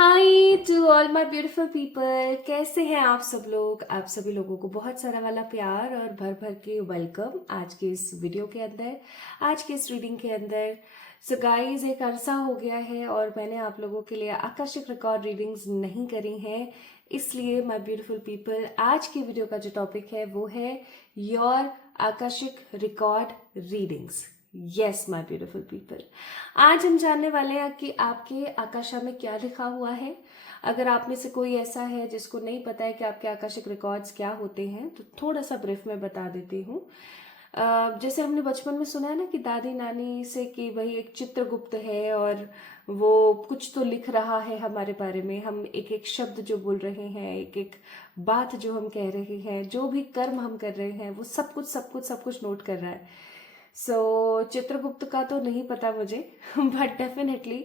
Hi to all my beautiful people. कैसे हैं आप सब लोग। आप सभी लोगों को बहुत सारा वाला प्यार और भर भर के वेलकम आज के इस वीडियो के अंदर, आज के इस रीडिंग के अंदर। सो गाइस, एक अरसा हो गया है और मैंने आप लोगों के लिए आकर्षक रिकॉर्ड रीडिंग्स नहीं करी हैं। इसलिए माय ब्यूटीफुल पीपल, आज की वीडियो का जो टॉपिक है वो है योर आकर्षक record readings. Yes my beautiful people, आज हम जानने वाले हैं कि आपके आकाशा में क्या लिखा हुआ है। अगर आप में से कोई ऐसा है जिसको नहीं पता है कि आपके आकाशिक रिकॉर्ड्स क्या होते हैं, तो थोड़ा सा ब्रीफ में बता देती हूँ। जैसे हमने बचपन में सुना है ना कि दादी नानी से कि भाई एक चित्रगुप्त है और वो कुछ तो लिख रहा है हमारे बारे में। हम एक एक शब्द जो बोल रहे हैं, एक एक बात जो हम कह रहे हैं, जो भी कर्म हम कर रहे हैं, वो सब कुछ नोट कर रहा है। चित्रगुप्त का तो नहीं पता मुझे बट डेफिनेटली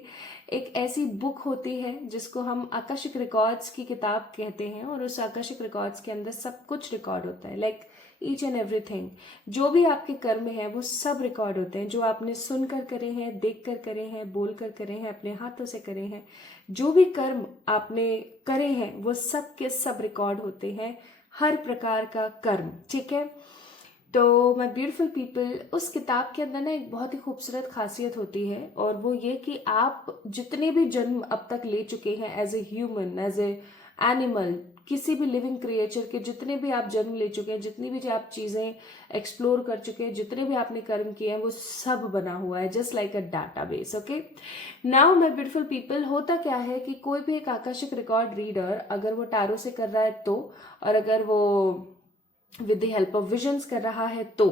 एक ऐसी बुक होती है जिसको हम आकाशिक रिकॉर्ड्स की किताब कहते हैं, और उस आकाशिक रिकॉर्ड्स के अंदर सब कुछ रिकॉर्ड होता है। लाइक ईच एंड एवरीथिंग, जो भी आपके कर्म है वो सब रिकॉर्ड होते हैं। जो आपने सुनकर करे हैं, देख कर करे हैं, बोल कर करे हैं, अपने हाथों से करे हैं, जो भी कर्म आपने करे हैं वो सब के सब रिकॉर्ड होते हैं। हर प्रकार का कर्म, ठीक है। तो माय ब्यूटीफुल पीपल, उस किताब के अंदर ना एक बहुत ही खूबसूरत खासियत होती है, और वो ये कि आप जितने भी जन्म अब तक ले चुके हैं as a human, as a animal, किसी भी लिविंग क्रिएचर के जितने भी आप जन्म ले चुके हैं, जितनी भी आप चीजें एक्सप्लोर कर चुके हैं, जितने भी आपने कर्म किए हैं, वो सब बना हुआ है just like a database. Okay, now my beautiful people, होता क्या है कि कोई भी एक आकाशिक रिकॉर्ड रीडर अगर वो टैरो से कर रहा है तो, और अगर वो with the help of visions कर रहा है तो,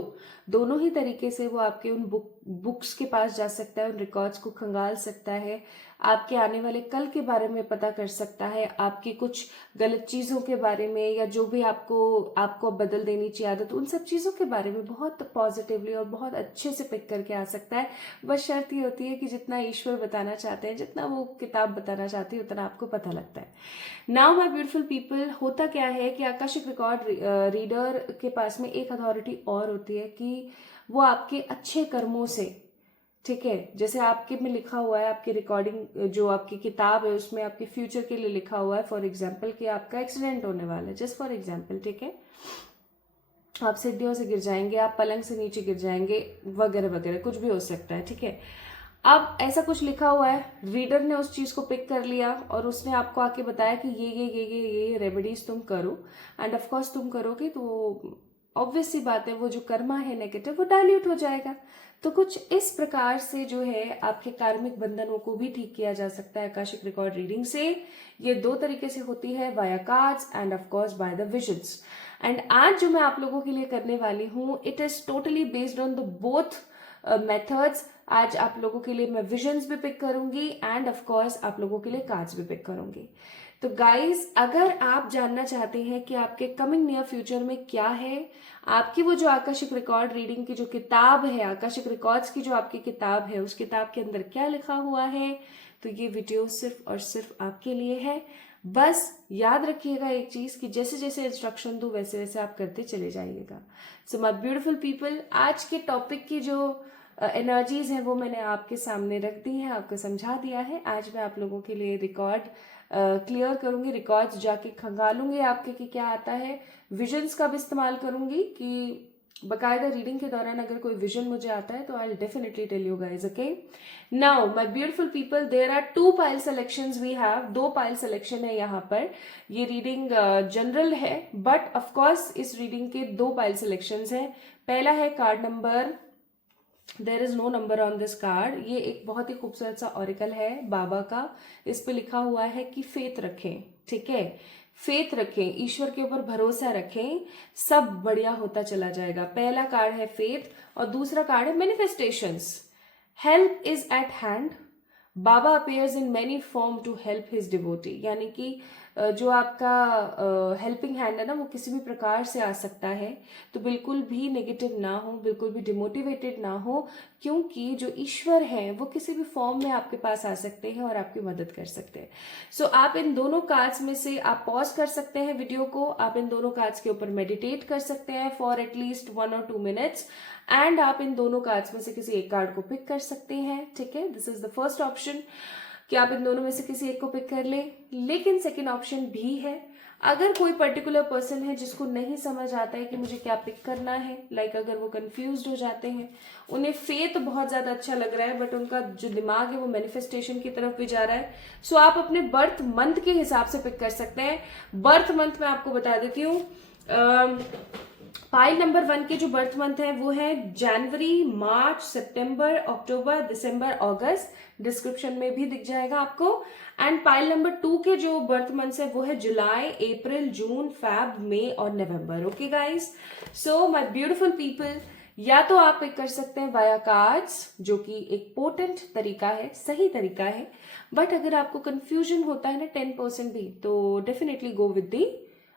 दोनों ही तरीके से वो आपके उन बुक्स के पास जा सकता है, उन रिकॉर्ड्स को खंगाल सकता है, आपके आने वाले कल के बारे में पता कर सकता है, आपकी कुछ गलत चीजों के बारे में, या जो भी आपको आपको बदल देनी चाहिए आदत, उन सब चीजों के बारे में बहुत पॉजिटिवली और बहुत अच्छे से पिक करके आ सकता है। बस शर्त ये होती है कि जितना ईश्वर बताना चाहते हैं, जितना वो किताब बताना चाहती है, उतना आपको पता लगता है। नाउ माय ब्यूटीफुल पीपल, होता क्या है कि आकाशिक रिकॉर्ड रीडर के पास में एक अथॉरिटी और होती है कि वो आपके अच्छे कर्मों से, ठीक है, जैसे आपके में लिखा हुआ है, आपकी रिकॉर्डिंग जो आपकी किताब है उसमें आपके फ्यूचर के लिए लिखा हुआ है, फॉर एग्जाम्पल कि आपका एक्सीडेंट होने वाला है, जस्ट फॉर एग्जाम्पल, ठीक है, आप सीढ़ियों से गिर जाएंगे, आप पलंग से नीचे गिर जाएंगे, वगैरह वगैरह, कुछ भी हो सकता है, ठीक है। अब ऐसा कुछ लिखा हुआ है, रीडर ने उस चीज को पिक कर लिया और उसने आपको आके बताया कि ये रेमेडीज तुम करो, एंड ऑफ कोर्स तुम करोगे तो ऑब्वियस सी बात है वो जो कर्मा है नेगेटिव वो डाइल्यूट हो जाएगा। तो कुछ इस प्रकार से जो है आपके कार्मिक बंधनों को भी ठीक किया जा सकता है आकाशिक रिकॉर्ड रीडिंग से। ये दो तरीके से होती है, via cards and of course by the visions. And आज जो मैं आप लोगों के लिए करने वाली हूँ, it is totally based on the both methods. आज आप लोगों के लिए मैं विजन्स भी पिक करूंगी एंड ऑफ कोर्स आप लोगों के लिए कार्ड्स भी पिक करूंगी। तो गाइज, अगर आप जानना चाहते हैं कि आपके कमिंग नियर फ्यूचर में क्या है, आपकी वो जो आकाशिक रिकॉर्ड रीडिंग की जो किताब है, आकाशिक रिकॉर्ड्स की जो आपकी किताब है, उस किताब के अंदर क्या लिखा हुआ है, तो ये वीडियो सिर्फ और सिर्फ आपके लिए है। बस याद रखिएगा एक चीज कि जैसे जैसे इंस्ट्रक्शन दूं वैसे वैसे आप करते चले जाइएगा। सो माय ब्यूटीफुल पीपल, आज के टॉपिक की जो एनर्जीज हैं वो मैंने आपके सामने रख दी है, आपको समझा दिया है। आज मैं आप लोगों के लिए रिकॉर्ड क्लियर करूंगी, रिकॉर्ड्स जाके खंगालूंगी आपके कि क्या आता है। विजन्स का भी इस्तेमाल करूंगी कि बकायदा रीडिंग के दौरान अगर कोई विजन मुझे आता है तो I definitely tell you guys. Okay, now my beautiful people, there are 2 pile selections we have. 2 pile selection है यहाँ पर। ये रीडिंग जनरल है, बट ऑफ कोर्स इस रीडिंग के 2 पाइल सिलेक्शंस हैं। पहला है card number, there is no number on this card. ये एक बहुत ही खूबसूरत सा ऑरिकल है बाबा का। इस पे लिखा हुआ है कि फेथ रखें, ठीक है, फेथ रखें, ईश्वर के ऊपर भरोसा रखें, सब बढ़िया होता चला जाएगा। पहला कार्ड है फेथ और दूसरा कार्ड है manifestations. Help is at hand, Baba appears in many form to help his devotee. यानी कि जो आपका हेल्पिंग हैंड है ना, वो किसी भी प्रकार से आ सकता है। तो बिल्कुल भी नेगेटिव ना हो, बिल्कुल भी डिमोटिवेटेड ना हो, क्योंकि जो ईश्वर है वो किसी भी फॉर्म में आपके पास आ सकते हैं और आपकी मदद कर सकते हैं। सो आप इन दोनों कार्ड्स में से आप पॉज कर सकते हैं वीडियो को, आप इन दोनों कार्ड्स के ऊपर मेडिटेट कर सकते हैं फॉर एटलीस्ट 1 और 2 मिनट्स, एंड आप इन दोनों कार्ड्स में से किसी एक कार्ड को पिक कर सकते हैं, ठीक है। This is the first option. कि आप इन दोनों में से किसी एक को पिक कर लें, लेकिन सेकंड ऑप्शन भी है। अगर कोई पर्टिकुलर पर्सन है जिसको नहीं समझ आता है कि मुझे क्या पिक करना है, लाइक अगर वो कंफ्यूज्ड हो जाते हैं, उन्हें फेथ बहुत ज्यादा अच्छा लग रहा है बट उनका जो दिमाग है वो मैनिफेस्टेशन की तरफ भी जा रहा है, सो आप अपने बर्थ मंथ के हिसाब से पिक कर सकते हैं। बर्थ मंथ मैं आपको बता देती हूँ। पाइल नंबर 1 के जो बर्थ मंथ है वो है जनवरी, मार्च, सितंबर, अक्टूबर, दिसंबर, अगस्त, डिस्क्रिप्शन में भी दिख जाएगा आपको। एंड पाइल नंबर 2 के जो बर्थ मंथ है वो है जुलाई, अप्रैल, जून, फैब, मई और November. Okay guys, so my beautiful people, या तो आप पिक कर सकते हैं वाया कार्ड्स, जो कि एक पोटेंट तरीका है, सही तरीका है, बट अगर आपको कंफ्यूजन होता है ना 10% भी, तो definitely go with the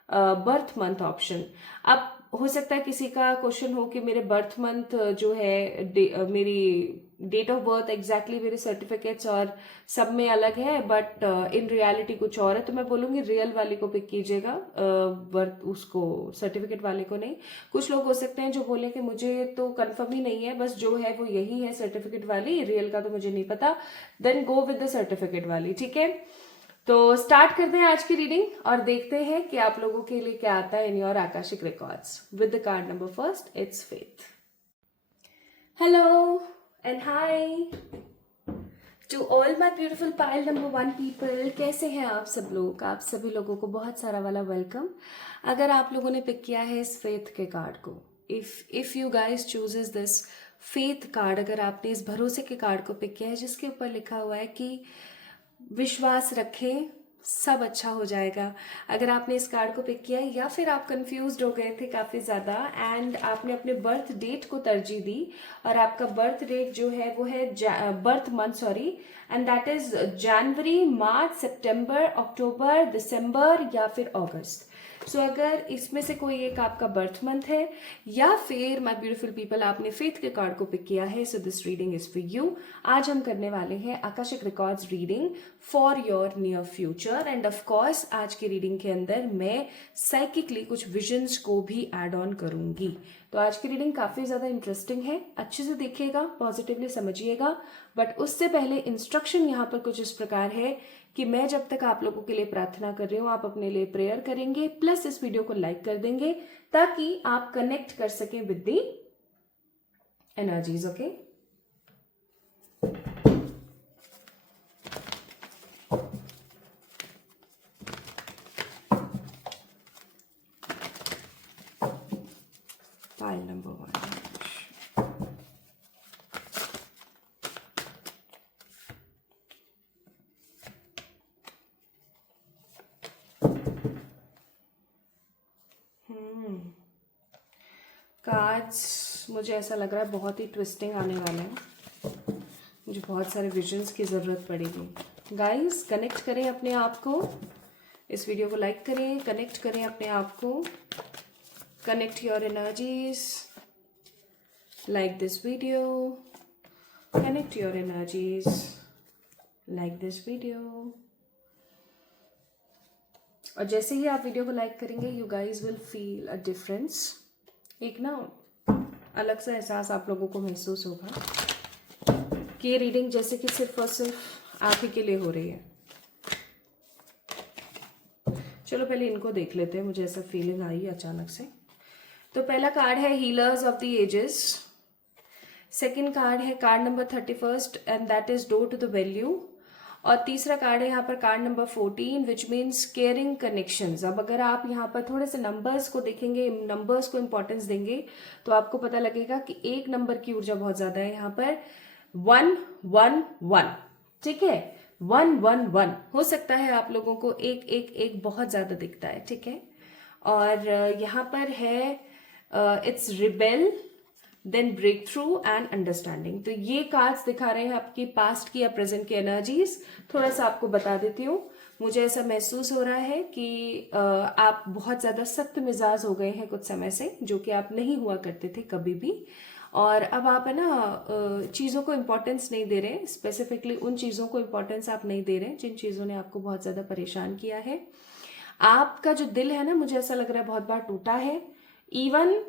birth month option. अब हो सकता है किसी का क्वेश्चन हो कि मेरे बर्थ मंथ जो है मेरी डेट ऑफ बर्थ एग्जैक्टली मेरे सर्टिफिकेट्स और सब में अलग है, बट इन रियलिटी कुछ और है, तो मैं बोलूंगी रियल वाले को पिक कीजिएगा, बर्थ उसको सर्टिफिकेट वाले को नहीं। कुछ लोग हो सकते हैं जो बोले कि मुझे तो कंफर्म ही नहीं है, बस जो है वो यही है सर्टिफिकेट वाली, रियल का तो मुझे नहीं पता, then go with the certificate वाली। ठीक है, तो स्टार्ट करते हैं आज की रीडिंग और देखते हैं कि आप लोगों के लिए क्या आता है in your akashic records with the card number first, it's faith. Hello and hi to all my beautiful pile number 1 people, कैसे हैं आप सब लोग? आप सभी लोगों को बहुत सारा वाला वेलकम। अगर आप लोगों ने पिक किया है इस फेथ के कार्ड को, if you guys chooses this faith card, अगर आपने इस भरोसे के कार्ड को पिक किया है जिसके ऊपर लिखा हुआ है कि विश्वास रखें, सब अच्छा हो जाएगा। अगर आपने इस कार्ड को पिक किया है या फिर आप कंफ्यूज्ड हो गए थे काफ़ी ज़्यादा एंड आपने अपने बर्थ डेट को तरजीह दी, और आपका बर्थ डेट जो है वो है birth month sorry, and that is January, March, September, October, December या फिर अगस्त। सो अगर इसमें से कोई एक आपका बर्थ मंथ है या फिर माय ब्यूटीफुल पीपल आपने फेथ के कार्ड को पिक किया है, so this reading is for you. आज हम करने वाले हैं Akashic records reading for your near future, and of course आज की रीडिंग के अंदर मैं साइकिकली कुछ विजन्स को भी एड ऑन करूंगी। तो आज की रीडिंग काफी ज्यादा इंटरेस्टिंग है, अच्छे से देखिएगा, पॉजिटिवली समझिएगा, बट उससे पहले इंस्ट्रक्शन यहाँ पर कुछ इस प्रकार है कि मैं जब तक आप लोगों के लिए प्रार्थना कर रही हूँ आप अपने लिए प्रेयर करेंगे, प्लस इस वीडियो को लाइक कर देंगे ताकि आप कनेक्ट कर सकें with the energies. Okay, pile number 1। Cards मुझे ऐसा लग रहा है बहुत ही ट्विस्टिंग आने वाले हैं, मुझे बहुत सारे विजन्स की ज़रूरत पड़ेगी। गाइस कनेक्ट करें अपने आप को, इस वीडियो को लाइक करें, कनेक्ट करें अपने आप को, connect your energies, like this video, connect your energies, like this video. और जैसे ही आप वीडियो को लाइक करेंगे you guys will feel a difference, एक ना अलग सा एहसास आप लोगों को महसूस होगा कि ये रीडिंग जैसे कि सिर्फ और सिर्फ आप ही के लिए हो रही है। चलो पहले इनको देख लेते हैं, मुझे ऐसा फीलिंग आई अचानक से। तो पहला कार्ड है healers of the ages, second card है card number 31 and that is door to the value, और तीसरा कार्ड है यहाँ पर card number 14 which means caring connections. अब अगर आप यहाँ पर थोड़े से नंबर्स को देखेंगे, नंबर्स को इंपॉर्टेंस देंगे, तो आपको पता लगेगा कि एक नंबर की ऊर्जा बहुत ज्यादा है यहाँ पर, 111। ठीक है, 111 हो सकता है आप लोगों को एक एक एक बहुत ज्यादा दिखता है। ठीक है, और यहाँ पर है it's rebel, then breakthrough and understanding. तो ये कार्ड्स दिखा रहे हैं आपकी पास्ट की या प्रेजेंट की एनर्जीज। थोड़ा सा आपको बता देती हूँ, मुझे ऐसा महसूस हो रहा है कि आप बहुत ज्यादा सख्त मिजाज हो गए हैं कुछ समय से, जो कि आप नहीं हुआ करते थे कभी भी, और अब आप है ना चीज़ों को इम्पोर्टेंस नहीं दे रहे, स्पेसिफिकली उन चीज़ों को इम्पोर्टेंस आप नहीं दे रहे जिन चीज़ों ने आपको बहुत ज़्यादा परेशान किया है। आपका जो दिल है ना, मुझे ऐसा लग रहा है बहुत बार टूटा है। इवन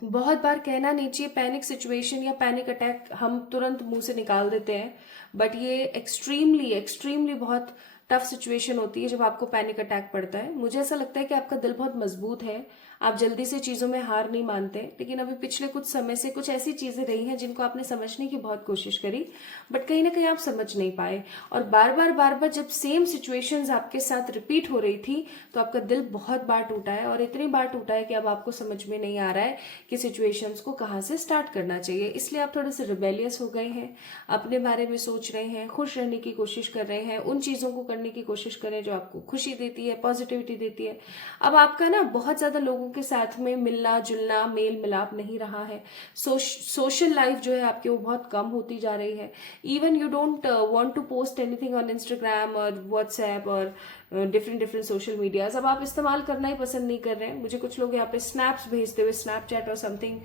बहुत बार कहना नहीं चाहिए पैनिक सिचुएशन या पैनिक अटैक हम तुरंत मुंह से निकाल देते हैं, बट ये एक्सट्रीमली एक्सट्रीमली बहुत टफ सिचुएशन होती है जब आपको पैनिक अटैक पड़ता है। मुझे ऐसा लगता है कि आपका दिल बहुत मजबूत है, आप जल्दी से चीज़ों में हार नहीं मानते, लेकिन अभी पिछले कुछ समय से कुछ ऐसी चीज़ें रही हैं जिनको आपने समझने की बहुत कोशिश करी, बट कहीं ना कहीं आप समझ नहीं पाए। और बार बार जब सेम सिचुएशंस आपके साथ रिपीट हो रही थी तो आपका दिल बहुत बार टूटा है, और इतनी बार टूटा है कि अब आपको समझ में नहीं आ रहा है कि सिचुएशंस को कहाँ से स्टार्ट करना चाहिए। इसलिए आप थोड़े से रिबेलियस हो गए हैं, अपने बारे में सोच रहे हैं, खुश रहने की कोशिश कर रहे हैं, उन चीज़ों को करने की कोशिश करें जो आपको खुशी देती है, पॉजिटिविटी देती है। अब आपका ना बहुत ज़्यादा लोगों के साथ में मिलना जुलना, मेल मिलाप नहीं रहा है। सोशल लाइफ जो है आपकी वो बहुत कम होती जा रही है। Even you don't want to post anything on Instagram और व्हाट्सएप और डिफरेंट डिफरेंट सोशल मीडियाज अब आप इस्तेमाल करना ही पसंद नहीं कर रहे हैं। मुझे कुछ लोग यहाँ पे स्नैप्स भेजते हुए, स्नैपचैट और समथिंग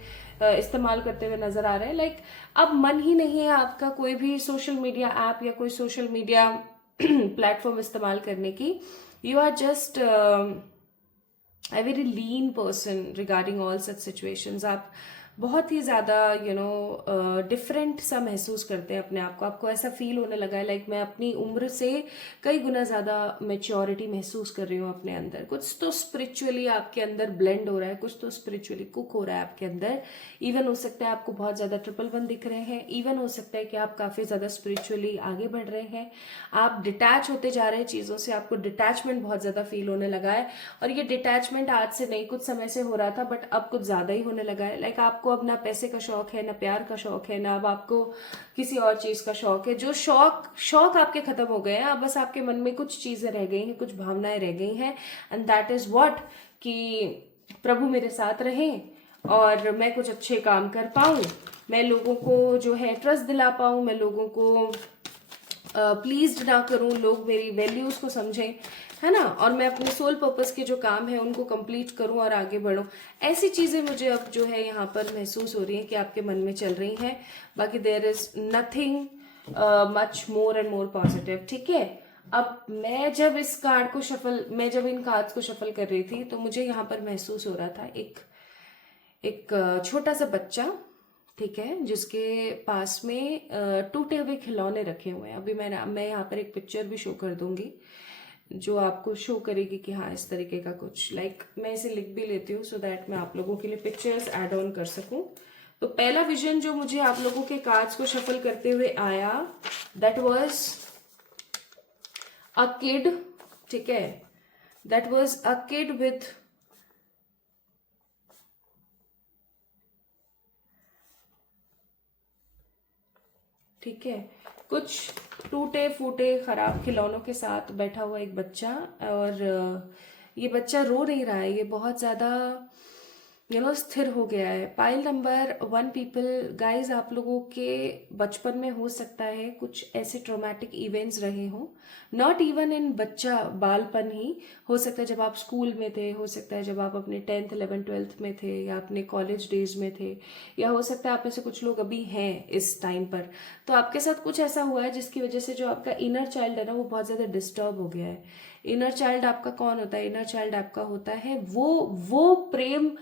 इस्तेमाल करते हुए नजर आ रहे हैं। लाइक अब मन ही नहीं है आपका कोई भी सोशल मीडिया ऐप या कोई सोशल मीडिया प्लेटफॉर्म इस्तेमाल करने की। You are just a very lean person regarding all such situations। आप बहुत ही ज़्यादा डिफरेंट सा महसूस करते हैं अपने आप को। आपको ऐसा फील होने लगा है लाइक मैं अपनी उम्र से कई गुना ज़्यादा मेच्योरिटी महसूस कर रही हूँ अपने अंदर। कुछ तो स्पिरिचुअली आपके अंदर ब्लेंड हो रहा है, कुछ तो स्पिरिचुअली कुक हो रहा है आपके अंदर। इवन हो सकता है आपको बहुत ज़्यादा 111 दिख रहे हैं, इवन हो सकता है कि आप काफ़ी ज़्यादा स्पिरिचुअली आगे बढ़ रहे हैं, आप डिटैच होते जा रहे हैं चीज़ों से, आपको डिटैचमेंट बहुत ज़्यादा फील होने लगा है। और ये डिटैचमेंट आज से नहीं, कुछ समय से हो रहा था, बट अब कुछ ज़्यादा ही होने लगा है। लाइक आपको अब ना पैसे का शौक है, ना प्यार का शौक है, ना अब आपको किसी और चीज़ का शौक है। जो शौक आपके खत्म हो गए हैं, अब बस आपके मन में कुछ चीज़ें रह गई हैं, कुछ भावनाएं रह गई हैं, एंड दैट इज़ व्हाट कि प्रभु मेरे साथ रहें और मैं कुछ अच्छे काम कर पाऊँ, मैं लोगों को जो है ट्रस्ट दिला पाऊँ, मैं लोगों को प्लीज्ड ना करूं, लोग मेरी वैल्यूज को समझें, है ना, और मैं अपने सोल पर्पस के जो काम है उनको कंप्लीट करूं और आगे बढ़ूं। ऐसी चीजें मुझे अब जो है यहाँ पर महसूस हो रही हैं कि आपके मन में चल रही हैं। बाकी there is nothing much more and more positive. ठीक है, अब मैं जब इन कार्ड्स को शफल कर रही थी तो मुझे यहाँ पर महसूस हो रहा था एक छोटा सा बच्चा, ठीक है, जिसके पास में टूटे हुए खिलौने रखे हुए हैं। अभी मैं यहाँ पर एक पिक्चर भी शो कर दूंगी जो आपको शो करेगी कि हाँ इस तरीके का कुछ, लाइक मैं इसे लिख भी लेती हूँ सो दैट मैं आप लोगों के लिए पिक्चर्स ऐड ऑन कर सकूं। तो पहला विजन जो मुझे आप लोगों के कार्ड्स को शफल करते हुए आया, दैट वाज अ किड। ठीक है, that was a kid with ठीक है, कुछ टूटे फूटे खराब खिलौनों के साथ बैठा हुआ एक बच्चा। और ये बच्चा रो नहीं रहा है, ये बहुत ज्यादा स्थिर हो गया है। पाइल नंबर 1 पीपल, गाइज आप लोगों के बचपन में हो सकता है कुछ ऐसे ट्रॉमेटिक इवेंट्स रहे हों, नॉट इवन इन बालपन ही, हो सकता है जब आप स्कूल में थे, हो सकता है जब आप अपने 10th 11th 12th में थे, या अपने कॉलेज डेज में थे, या हो सकता है आप में से कुछ लोग अभी हैं इस टाइम पर। तो आपके साथ कुछ ऐसा हुआ है जिसकी वजह से जो आपका इनर चाइल्ड है ना वो बहुत ज्यादा डिस्टर्ब हो गया है। इनर चाइल्ड आपका कौन होता है? इनर चाइल्ड आपका होता है वो प्रेम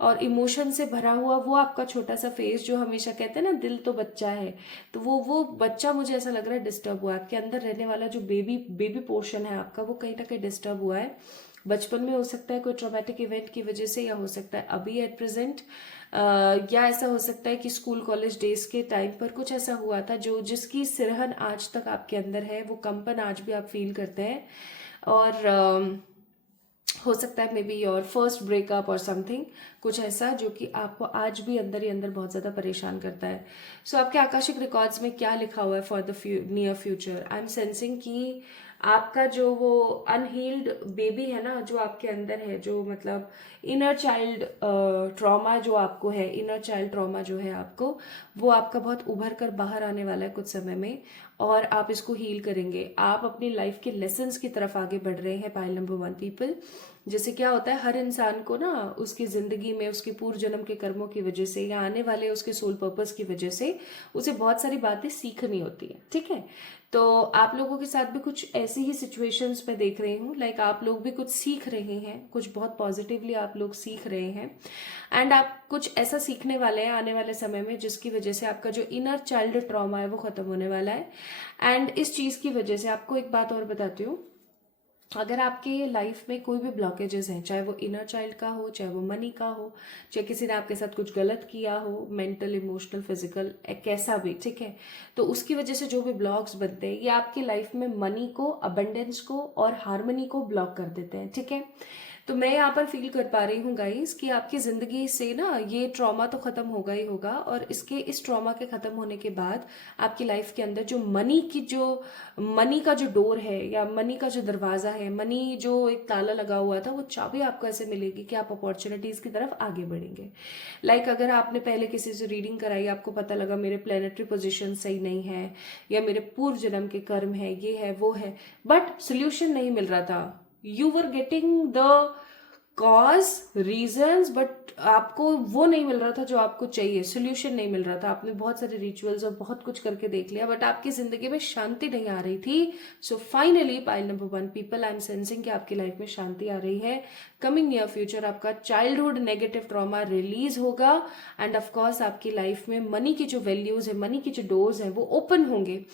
और इमोशन से भरा हुआ वो आपका छोटा सा फेस जो हमेशा कहते हैं ना दिल तो बच्चा है, तो वो बच्चा मुझे ऐसा लग रहा है डिस्टर्ब हुआ है। आपके अंदर रहने वाला जो बेबी पोर्शन है आपका वो कहीं ना कहीं डिस्टर्ब हुआ है। बचपन में हो सकता है कोई ट्रॉमेटिक इवेंट की वजह से, या हो सकता है अभी एट प्रेजेंट, या ऐसा हो सकता है कि स्कूल कॉलेज डेज के टाइम पर कुछ ऐसा हुआ था जिसकी सिरहन आज तक आपके अंदर है, वो कंपन आज भी आप फील करते हैं। और हो सकता है may be your first breakup और समथिंग, कुछ ऐसा जो कि आपको आज भी अंदर ही अंदर बहुत ज़्यादा परेशान करता है। सो आपके आकाशिक रिकॉर्ड्स में क्या लिखा हुआ है for the near future? I am sensing कि आपका जो वो अनहील्ड बेबी है ना जो आपके अंदर है, जो मतलब इनर चाइल्ड ट्रॉमा जो आपको है, इनर चाइल्ड ट्रॉमा जो है आपको, वो आपका बहुत उभर कर बाहर आने वाला है कुछ समय में, और आप इसको हील करेंगे। आप अपनी लाइफ के लेसन्स की तरफ आगे बढ़ रहे हैं। पाइल नंबर 1 पीपल, जैसे क्या होता है, हर इंसान को ना उसकी जिंदगी में उसके पूर्व जन्म के कर्मों की वजह से या आने वाले उसके सोल पर्पस की वजह से उसे बहुत सारी बातें सीखनी होती है, ठीक है। तो आप लोगों के साथ भी कुछ ऐसी ही सिचुएशंस में देख रही हूँ, लाइक आप लोग भी कुछ सीख रहे हैं, कुछ बहुत पॉजिटिवली आप लोग सीख रहे हैं, एंड आप कुछ ऐसा सीखने वाले हैं आने वाले समय में जिसकी वजह से आपका जो इनर चाइल्ड ट्रॉमा है वो खत्म होने वाला है। एंड इस चीज की वजह से आपको एक बात और बताती हूँ, अगर आपके लाइफ में कोई भी ब्लॉकेजेस हैं, चाहे वो इनर चाइल्ड का हो, चाहे वो मनी का हो, चाहे किसी ने आपके साथ कुछ गलत किया हो, मेंटल इमोशनल फिजिकल कैसा भी, ठीक है, तो उसकी वजह से जो भी ब्लॉक्स बनते हैं ये आपकी लाइफ में मनी को, अबंडेंस को और हार्मनी को ब्लॉक कर देते हैं, ठीक है। तो मैं यहाँ पर फील कर पा रही हूँ गाइस कि आपकी जिंदगी से ना ये ट्रॉमा तो खत्म होगा ही होगा, और इस ट्रॉमा के खत्म होने के बाद आपकी लाइफ के अंदर जो मनी का जो डोर है या मनी का जो दरवाजा है, मनी जो एक ताला लगा हुआ था, वो चाबी आपको ऐसे मिलेगी कि आप अपॉर्चुनिटीज की तरफ आगे बढ़ेंगे। लाइक अगर आपने पहले किसी से रीडिंग कराई, आपको पता लगा मेरे प्लेनेटरी पोजिशन सही नहीं है या मेरे पूर्व जन्म के कर्म है, ये है वो है, बट सोल्यूशन नहीं मिल रहा था, you were getting the cause reasons, but आपको वो नहीं मिल रहा था जो आपको चाहिए, सोल्यूशन नहीं मिल रहा था। आपने बहुत सारे रिचुअल्स और बहुत कुछ करके देख लिया, बट आपकी जिंदगी में शांति नहीं आ रही थी। So finally pile number 1 people, I am sensing कि आपकी लाइफ में शांति आ रही है। कमिंग नियर फ्यूचर आपका चाइल्डहुड नेगेटिव ट्रॉमा रिलीज होगा, एंड ऑफकोर्स आपकी लाइफ में मनी की जो वैल्यूज है, मनी की जो डोर्स है वो ओपन होंगे।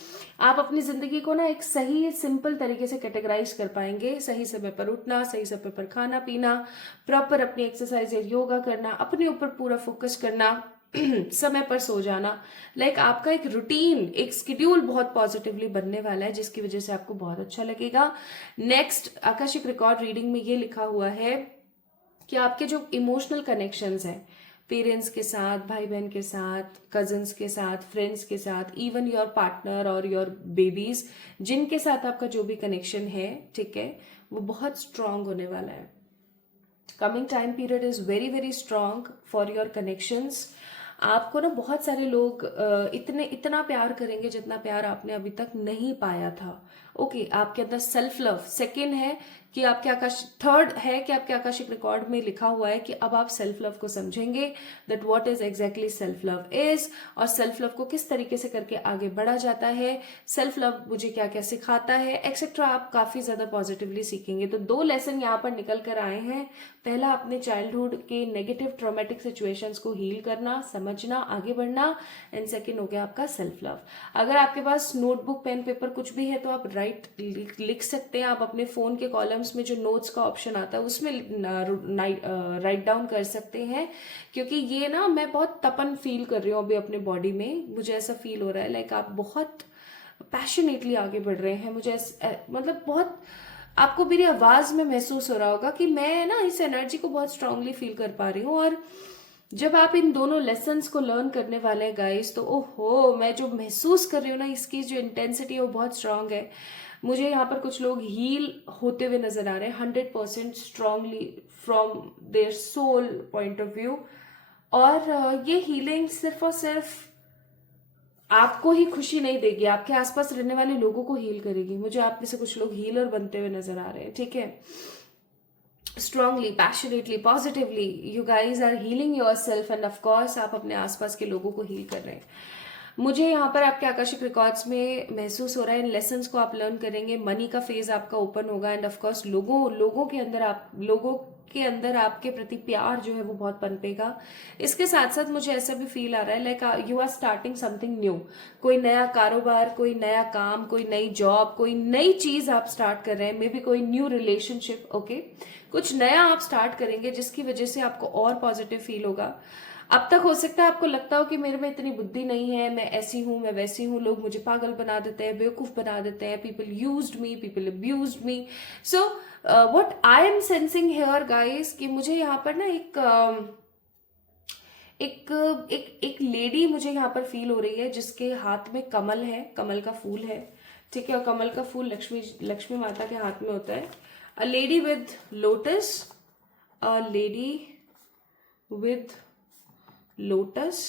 आप अपनी जिंदगी को ना एक सही सिंपल तरीके से कैटेगराइज कर पाएंगे, सही समय पर उठना, सही समय पर खाना पीना, प्रॉपर अपनी एक्सरसाइज या योगा करना, अपने ऊपर पूरा फोकस करना, समय पर सो जाना, लाइक आपका एक रूटीन, एक स्केड्यूल बहुत पॉजिटिवली बनने वाला है, जिसकी वजह से आपको बहुत अच्छा लगेगा। नेक्स्ट आकाशिक रिकॉर्ड रीडिंग में ये लिखा हुआ है कि आपके जो इमोशनल कनेक्शंस हैं, पेरेंट्स के साथ, भाई बहन के साथ, कजिन्स के साथ, फ्रेंड्स के साथ, इवन योर पार्टनर और योर बेबीज, जिनके साथ आपका जो भी कनेक्शन है, ठीक है, वो बहुत स्ट्रांग होने वाला है। Coming time period is very very strong for your connections. आपको ना बहुत सारे लोग इतना प्यार करेंगे जितना प्यार आपने अभी तक नहीं पाया था। ओके, आपके अंदर सेल्फ लव सेकेंड है कि थर्ड है कि आपके आकाशिक रिकॉर्ड में लिखा हुआ है कि अब आप सेल्फ लव को समझेंगे, that what is exactly self love is, और सेल्फ लव को किस तरीके से करके आगे बढ़ा जाता है, सेल्फ लव मुझे क्या क्या सिखाता है, एक्सेट्रा। आप काफी ज्यादा पॉजिटिवली सीखेंगे। तो 2 लेसन यहाँ पर निकल कर आए हैं। पहला, अपने चाइल्डहुड के नेगेटिव ट्रॉमेटिक सिचुएशंस को हील करना, समझना, आगे बढ़ना, एंड सेकेंड हो गया आपका सेल्फ लव। अगर आपके पास नोटबुक पेन पेपर कुछ भी है तो आप लिख सकते हैं। आप अपने फोन के कॉलम्स में जो नोट्स का ऑप्शन आता है उसमें राइट डाउन कर सकते हैं, क्योंकि ये ना मैं बहुत तपन फील कर रही हूँ अभी अपने बॉडी में। मुझे ऐसा फील हो रहा है लाइक आप बहुत पैशनेटली आगे बढ़ रहे हैं। मुझे मतलब बहुत आपको मेरी आवाज में महसूस हो रहा होगा कि मैं ना इस एनर्जी को बहुत स्ट्रांगली फील कर पा रही हूँ। और जब आप इन दोनों लेसन्स को लर्न करने वाले हैं गाइस, तो ओहो, मैं जो महसूस कर रही हूँ ना, इसकी जो इंटेंसिटी है वो बहुत स्ट्रांग है। मुझे यहाँ पर कुछ लोग हील होते हुए नजर आ रहे हैं 100% strongly from their soul point of view. और ये हीलिंग सिर्फ और सिर्फ आपको ही खुशी नहीं देगी, आपके आसपास रहने वाले लोगों को हील करेगी। मुझे आप में से कुछ लोग हीलर बनते हुए नजर आ रहे हैं, ठीक है। Strongly, passionately, positively you guys are healing yourself, and of course आप अपने आसपास के लोगों को हील कर रहे हैं। मुझे यहाँ पर आपके आकाशिक रिकॉर्ड्स में महसूस हो रहा है इन लेसन्स को आप लर्न करेंगे, मनी का फेज आपका ओपन होगा, एंड ऑफकोर्स लोगों के अंदर आपके प्रति प्यार जो है वो बहुत पनपेगा। इसके साथ साथ मुझे ऐसा भी फील आ रहा है like you are starting something new. कोई नया कारोबार, कोई नया काम, कोई नई जॉब, कोई नई चीज आप स्टार्ट कर रहे हैं, मे बी कोई न्यू रिलेशनशिप। ओके, कुछ नया आप स्टार्ट करेंगे जिसकी वजह से आपको और पॉजिटिव फील होगा। अब तक हो सकता है आपको लगता हो कि मेरे में इतनी बुद्धि नहीं है, मैं ऐसी हूं, मैं वैसी हूं, लोग मुझे पागल बना देते हैं, बेवकूफ बना देते हैं, people used me, people abused me. So what I am sensing here guys कि मुझे यहाँ पर ना एक लेडी मुझे यहाँ पर फील हो रही है जिसके हाथ में कमल है, कमल का फूल है, ठीक है। और कमल का फूल लक्ष्मी माता के हाथ में होता है। A lady with lotus, a lady with lotus,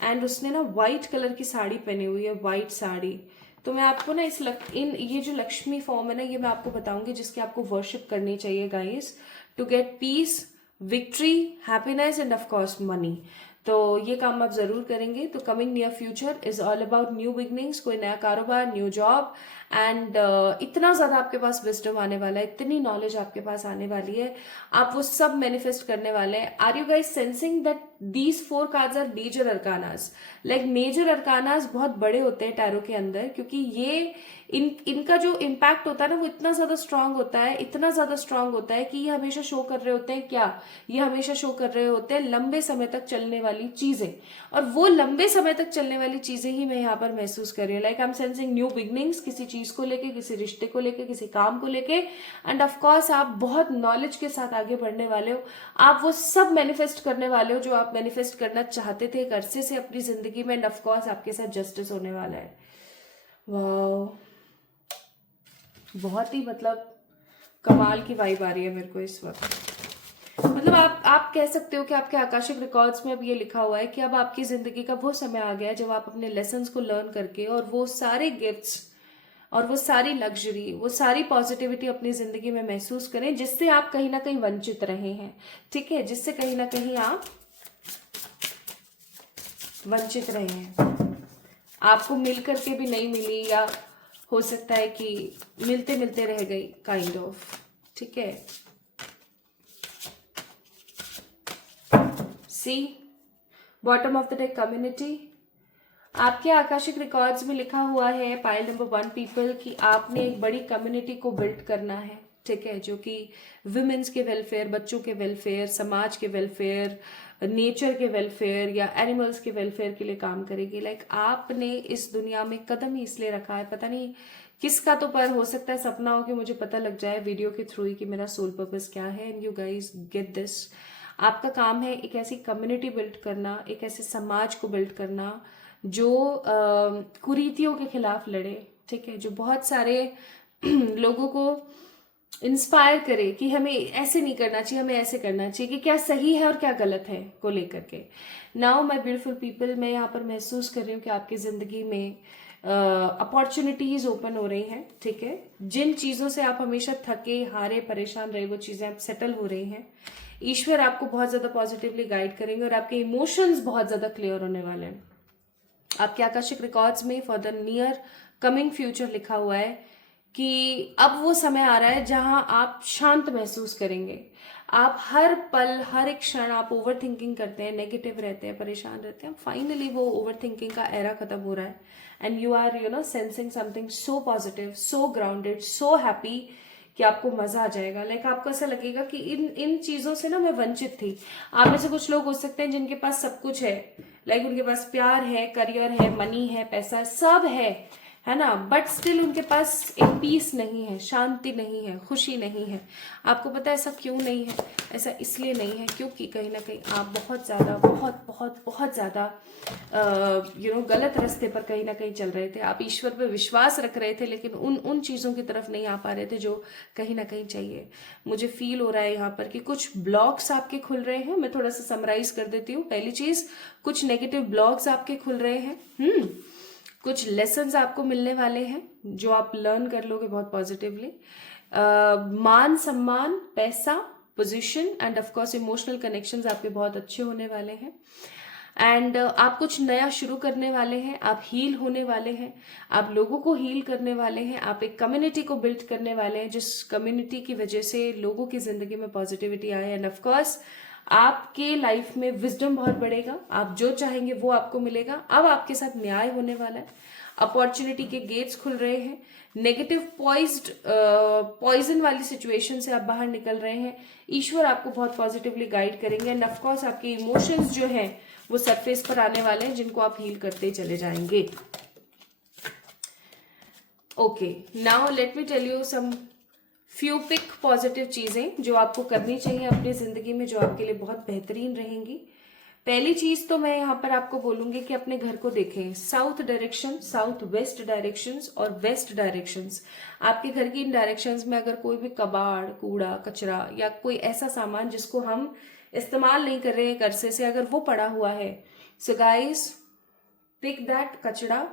and उसने ना व्हाइट कलर की साड़ी पहनी हुई है, व्हाइट साड़ी, तो मैं आपको ना ये जो लक्ष्मी फॉर्म है ना, ये मैं आपको बताऊंगी जिसकी आपको वर्शिप करनी चाहिए guys, to get peace, victory, happiness and of course money. तो ये काम आप जरूर करेंगे। तो coming near future is all about new beginnings, कोई नया कारोबार, न्यू जॉब एंड इतना ज्यादा आपके पास विजडम आने वाला है, इतनी नॉलेज आपके पास आने वाली है, आप वो सब मैनिफेस्ट करने वाले हैं। Are you guys sensing that these 4 cards are major arcanas? Like major arcanas बहुत बड़े होते हैं टैरो के अंदर, क्योंकि ये इनका जो इम्पैक्ट होता है ना वो इतना ज्यादा स्ट्रांग होता है, इतना ज्यादा स्ट्रांग होता है कि ये हमेशा शो कर रहे होते हैं क्या, ये हमेशा शो कर रहे होते हैं लंबे समय तक चलने वाली चीजें। और वो लंबे समय तक चलने वाली चीजें ही मैं यहाँ पर महसूस कर रही हूँ। Like I am sensing new beginnings, किसी चीज को लेके, किसी रिश्ते को लेके, किसी काम को लेके। एंड ऑफकोर्स आप बहुत नॉलेज के साथ आगे बढ़ने वाले हो। आप वो सब मैनिफेस्ट करने वाले हो जो आप मैनिफेस्ट करना चाहते थे एक अरसे से अपनी जिंदगी में। एंड ऑफकोर्स आपके साथ जस्टिस होने वाला है। वाह, बहुत ही मतलब कमाल की वाइब आ रही है मेरे को इस वक्त। मतलब आप कह सकते हो कि आपके आकाशिक रिकॉर्ड्स में अब ये लिखा हुआ है कि अब आपकी जिंदगी का वो समय आ गया है जब आप अपने लेसन्स को लर्न करके और वो सारे गिफ्ट्स और वो सारी लग्जरी, वो सारी पॉजिटिविटी अपनी जिंदगी में महसूस करें जिससे आप कहीं ना कहीं वंचित रहे हैं। ठीक है, जिससे कहीं ना कहीं आप वंचित रहे हैं, आपको मिल करके भी नहीं मिली, या हो सकता है कि मिलते मिलते रह गई काइंड ऑफ। ठीक है, see bottom of the deck community, आपके आकाशिक रिकॉर्ड्स में लिखा हुआ है पाइल नंबर 1 पीपल कि आपने एक बड़ी कम्युनिटी को बिल्ड करना है। ठीक है, जो कि वुमेन्स के वेलफेयर, बच्चों के वेलफेयर, समाज के वेलफेयर, नेचर के वेलफेयर या एनिमल्स के वेलफेयर के लिए काम करेगी। लाइक आपने इस दुनिया में कदम ही इसलिए रखा है, पता नहीं किसका, तो पर हो सकता है सपना हो कि मुझे पता लग जाए वीडियो के थ्रू ही कि मेरा सोल पर्पस क्या है। And you guys get this, आपका काम है एक ऐसी कम्युनिटी बिल्ड करना, एक ऐसे समाज को बिल्ड करना जो कुरीतियों के खिलाफ लड़े। ठीक है, जो बहुत सारे लोगों को इंस्पायर करे कि हमें ऐसे नहीं करना चाहिए, हमें ऐसे करना चाहिए, कि क्या सही है और क्या गलत है को लेकर के। नाउ माय ब्यूटीफुल पीपल, मैं यहाँ पर महसूस कर रही हूँ कि आपकी जिंदगी में अपॉर्चुनिटीज ओपन हो रही हैं। ठीक है, जिन चीजों से आप हमेशा थके हारे परेशान रहे वो चीजें अब सेटल हो रही हैं। ईश्वर आपको बहुत ज्यादा पॉजिटिवली गाइड करेंगे और आपके इमोशंस बहुत ज्यादा क्लियर होने वाले हैं। आपके आकाशिक रिकॉर्ड्स में for the near coming future लिखा हुआ है कि अब वो समय आ रहा है जहां आप शांत महसूस करेंगे। आप हर पल, हर एक क्षण आप ओवर थिंकिंग करते हैं, नेगेटिव रहते हैं, परेशान रहते हैं। फाइनली वो ओवर थिंकिंग का एरा खत्म हो रहा है and you are sensing something so positive, so grounded, so happy कि आपको मजा आ जाएगा। लाइक आपको ऐसा लगेगा कि इन चीजों से ना मैं वंचित थी। आप में से कुछ लोग हो सकते हैं जिनके पास सब कुछ है, लाइक उनके पास प्यार है, करियर है, मनी है, पैसा सब है ना, बट स्टिल उनके पास एक पीस नहीं है, शांति नहीं है, खुशी नहीं है। आपको पता है ऐसा क्यों नहीं है? ऐसा इसलिए नहीं है क्योंकि कहीं ना कहीं आप बहुत ज्यादा, बहुत बहुत बहुत ज्यादा गलत रास्ते पर कहीं ना कहीं चल रहे थे। आप ईश्वर पे विश्वास रख रहे थे लेकिन उन चीजों की तरफ नहीं आ पा रहे थे जो कहीं ना कहीं चाहिए। मुझे फील हो रहा है यहाँ पर कि कुछ ब्लॉक्स आपके खुल रहे हैं। मैं थोड़ा सा समराइज कर देती हूँ। पहली चीज, कुछ नेगेटिव ब्लॉक्स आपके खुल रहे हैं। कुछ लेसन्स आपको मिलने वाले हैं जो आप लर्न कर लोगे बहुत पॉजिटिवली। मान सम्मान, पैसा, position and of course emotional connections आपके बहुत अच्छे होने वाले हैं। एंड आप कुछ नया शुरू करने वाले हैं, आप हील होने वाले हैं, आप लोगों को हील करने वाले हैं, आप एक कम्युनिटी को बिल्ड करने वाले हैं जिस कम्युनिटी की वजह से लोगों की जिंदगी में पॉजिटिविटी आए। एंड ऑफ कोर्स आपके लाइफ में विजडम बहुत बढ़ेगा, आप जो चाहेंगे वो आपको मिलेगा। अब आपके साथ न्याय होने वाला है, अपॉर्चुनिटी के गेट्स खुल रहे हैं, नेगेटिव पॉइजन वाली सिचुएशन से आप बाहर निकल रहे हैं। ईश्वर आपको बहुत पॉजिटिवली गाइड करेंगे एंड ऑफ कोर्स आपके इमोशंस जो हैं वो सरफेस पर आने वाले हैं जिनको आप हील करते चले जाएंगे। Okay, now let me tell you some few pick positive चीजें जो आपको करनी चाहिए अपनी जिंदगी में, जो आपके लिए बहुत बेहतरीन रहेंगी। पहली चीज तो मैं यहाँ पर आपको बोलूंगी कि अपने घर को देखें, south direction, south west directions और वेस्ट डायरेक्शंस। आपके घर की इन डायरेक्शंस में अगर कोई भी कबाड़, कूड़ा, कचरा या कोई ऐसा सामान जिसको हम इस्तेमाल नहीं कर रहे हैं अरसे से, अगर वो पड़ा हुआ है, सो गाइस पिक दैट कचड़ा,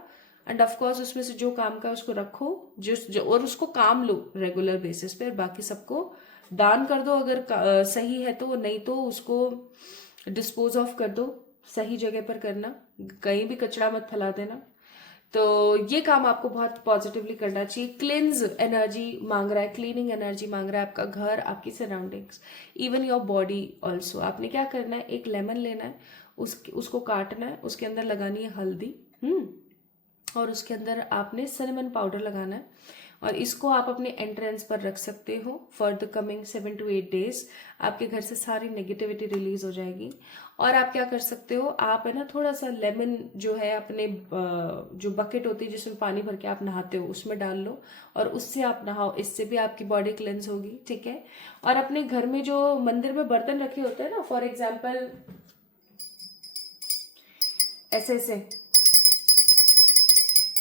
एंड ऑफ कोर्स उसमें से जो काम का उसको रखो, और उसको काम लो रेगुलर बेसिस पे, और बाकी सबको दान कर दो अगर सही है तो, नहीं तो उसको डिस्पोज ऑफ कर दो। सही जगह पर करना, कहीं भी कचरा मत फैला देना। तो ये काम आपको बहुत पॉजिटिवली करना चाहिए। क्लींस एनर्जी मांग रहा है, क्लीनिंग एनर्जी मांग रहा है आपका घर, आपकी surroundings, even your body also. आपने क्या करना है, एक लेमन लेना है, उसको काटना है, उसके अंदर लगानी है हल्दी, और उसके अंदर आपने सिनेमन पाउडर लगाना है, और इसको आप अपने एंट्रेंस पर रख सकते हो for the coming 7 to 8 days। आपके घर से सारी नेगेटिविटी रिलीज हो जाएगी। और आप क्या कर सकते हो, आप है ना थोड़ा सा लेमन जो है अपने जो बकेट होती है जिसमें पानी भर के आप नहाते हो उसमें डाल लो, और उससे आप नहाओ, इससे भी आपकी बॉडी क्लेंस होगी, ठीक है। और अपने घर में जो मंदिर में बर्तन रखे होते हैं ना, फॉर एग्जाम्पल ऐसे ऐसे,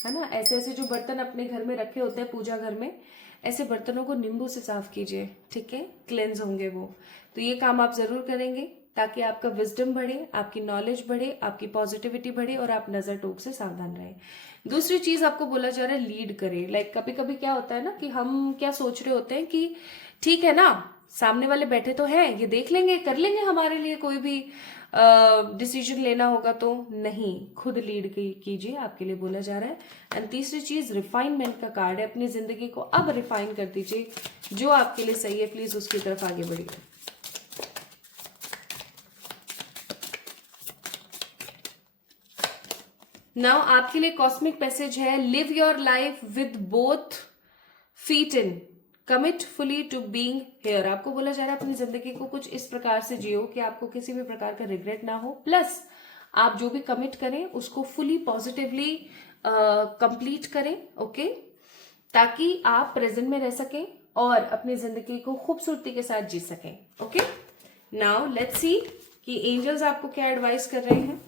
है ना, ऐसे ऐसे जो बर्तन अपने घर में रखे होते हैं पूजा घर में, ऐसे बर्तनों को नींबू से साफ कीजिए, ठीक है, क्लेंज होंगे वो। तो ये काम आप जरूर करेंगे ताकि आपका विजडम बढ़े, आपकी नॉलेज बढ़े, आपकी पॉजिटिविटी बढ़े, और आप नजर टोक से सावधान रहें। दूसरी चीज आपको बोला जा रहा है, लीड करें। लाइक कभी कभी क्या होता है ना कि हम क्या सोच रहे होते हैं कि ठीक है ना, सामने वाले बैठे तो हैं, ये देख लेंगे, कर लेंगे हमारे लिए कोई भी डिसीजन लेना होगा तो। नहीं, खुद लीड कीजिए, आपके लिए बोला जा रहा है। एंड तीसरी चीज रिफाइनमेंट का कार्ड है, अपनी जिंदगी को अब रिफाइन कर दीजिए, जो आपके लिए सही है प्लीज उसकी तरफ आगे बढ़िए। नाउ आपके लिए कॉस्मिक मैसेज है, live your life with both feet in, commit fully to being here. आपको बोला जा रहा है अपनी जिंदगी को कुछ इस प्रकार से जियो कि आपको किसी भी प्रकार का रिग्रेट ना हो, प्लस आप जो भी कमिट करें उसको फुली पॉजिटिवली कंप्लीट करें, ओके, ताकि आप प्रेजेंट में रह सकें और अपनी जिंदगी को खूबसूरती के साथ जी सकें, ओके। नाउ लेट्स सी कि एंजल्स आपको क्या एडवाइस कर रहे हैं।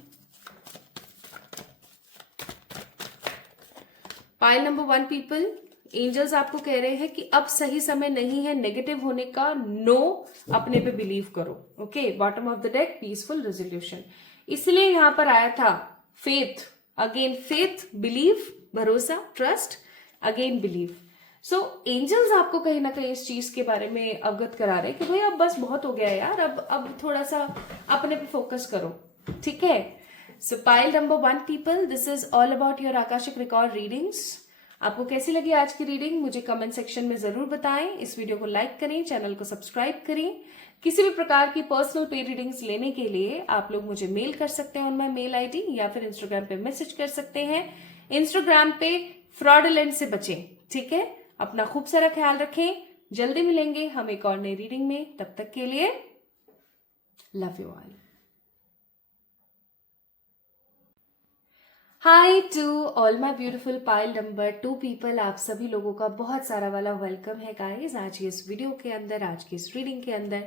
पाइल नंबर 1 पीपल, एंजल्स आपको कह रहे हैं कि अब सही समय नहीं है नेगेटिव होने का, नो, अपने पे बिलीव करो, okay. Bottom of the deck, peaceful resolution, इसलिए यहां पर आया था फेथ, अगेन फेथ, बिलीव, भरोसा, ट्रस्ट, अगेन बिलीव। सो एंजल्स आपको कहीं ना कहीं इस चीज के बारे में अवगत करा रहे हैं कि भाई अब बस बहुत हो गया यार, अब थोड़ा सा अपने पे फोकस करो, ठीक है। सो pile number 1 people, this is all about your Akashic record readings. आपको कैसी लगी आज की रीडिंग मुझे कमेंट सेक्शन में जरूर बताएं। इस वीडियो को लाइक करें, चैनल को सब्सक्राइब करें। किसी भी प्रकार की पर्सनल पे रीडिंग्स लेने के लिए आप लोग मुझे मेल कर सकते हैं ऑन माई मेल आईडी, या फिर इंस्टाग्राम पे मैसेज कर सकते हैं। इंस्टाग्राम पे फ्रॉडलेंट से बचें, ठीक है। अपना खूब सारा ख्याल रखें। जल्दी मिलेंगे हम एक और नई रीडिंग में, तब तक के लिए love you all. Hi to all my beautiful pile number 2 people, आप सभी लोगों का बहुत सारा वाला वेलकम है गाइस आज की इस वीडियो के अंदर, आज की इस रीडिंग के अंदर।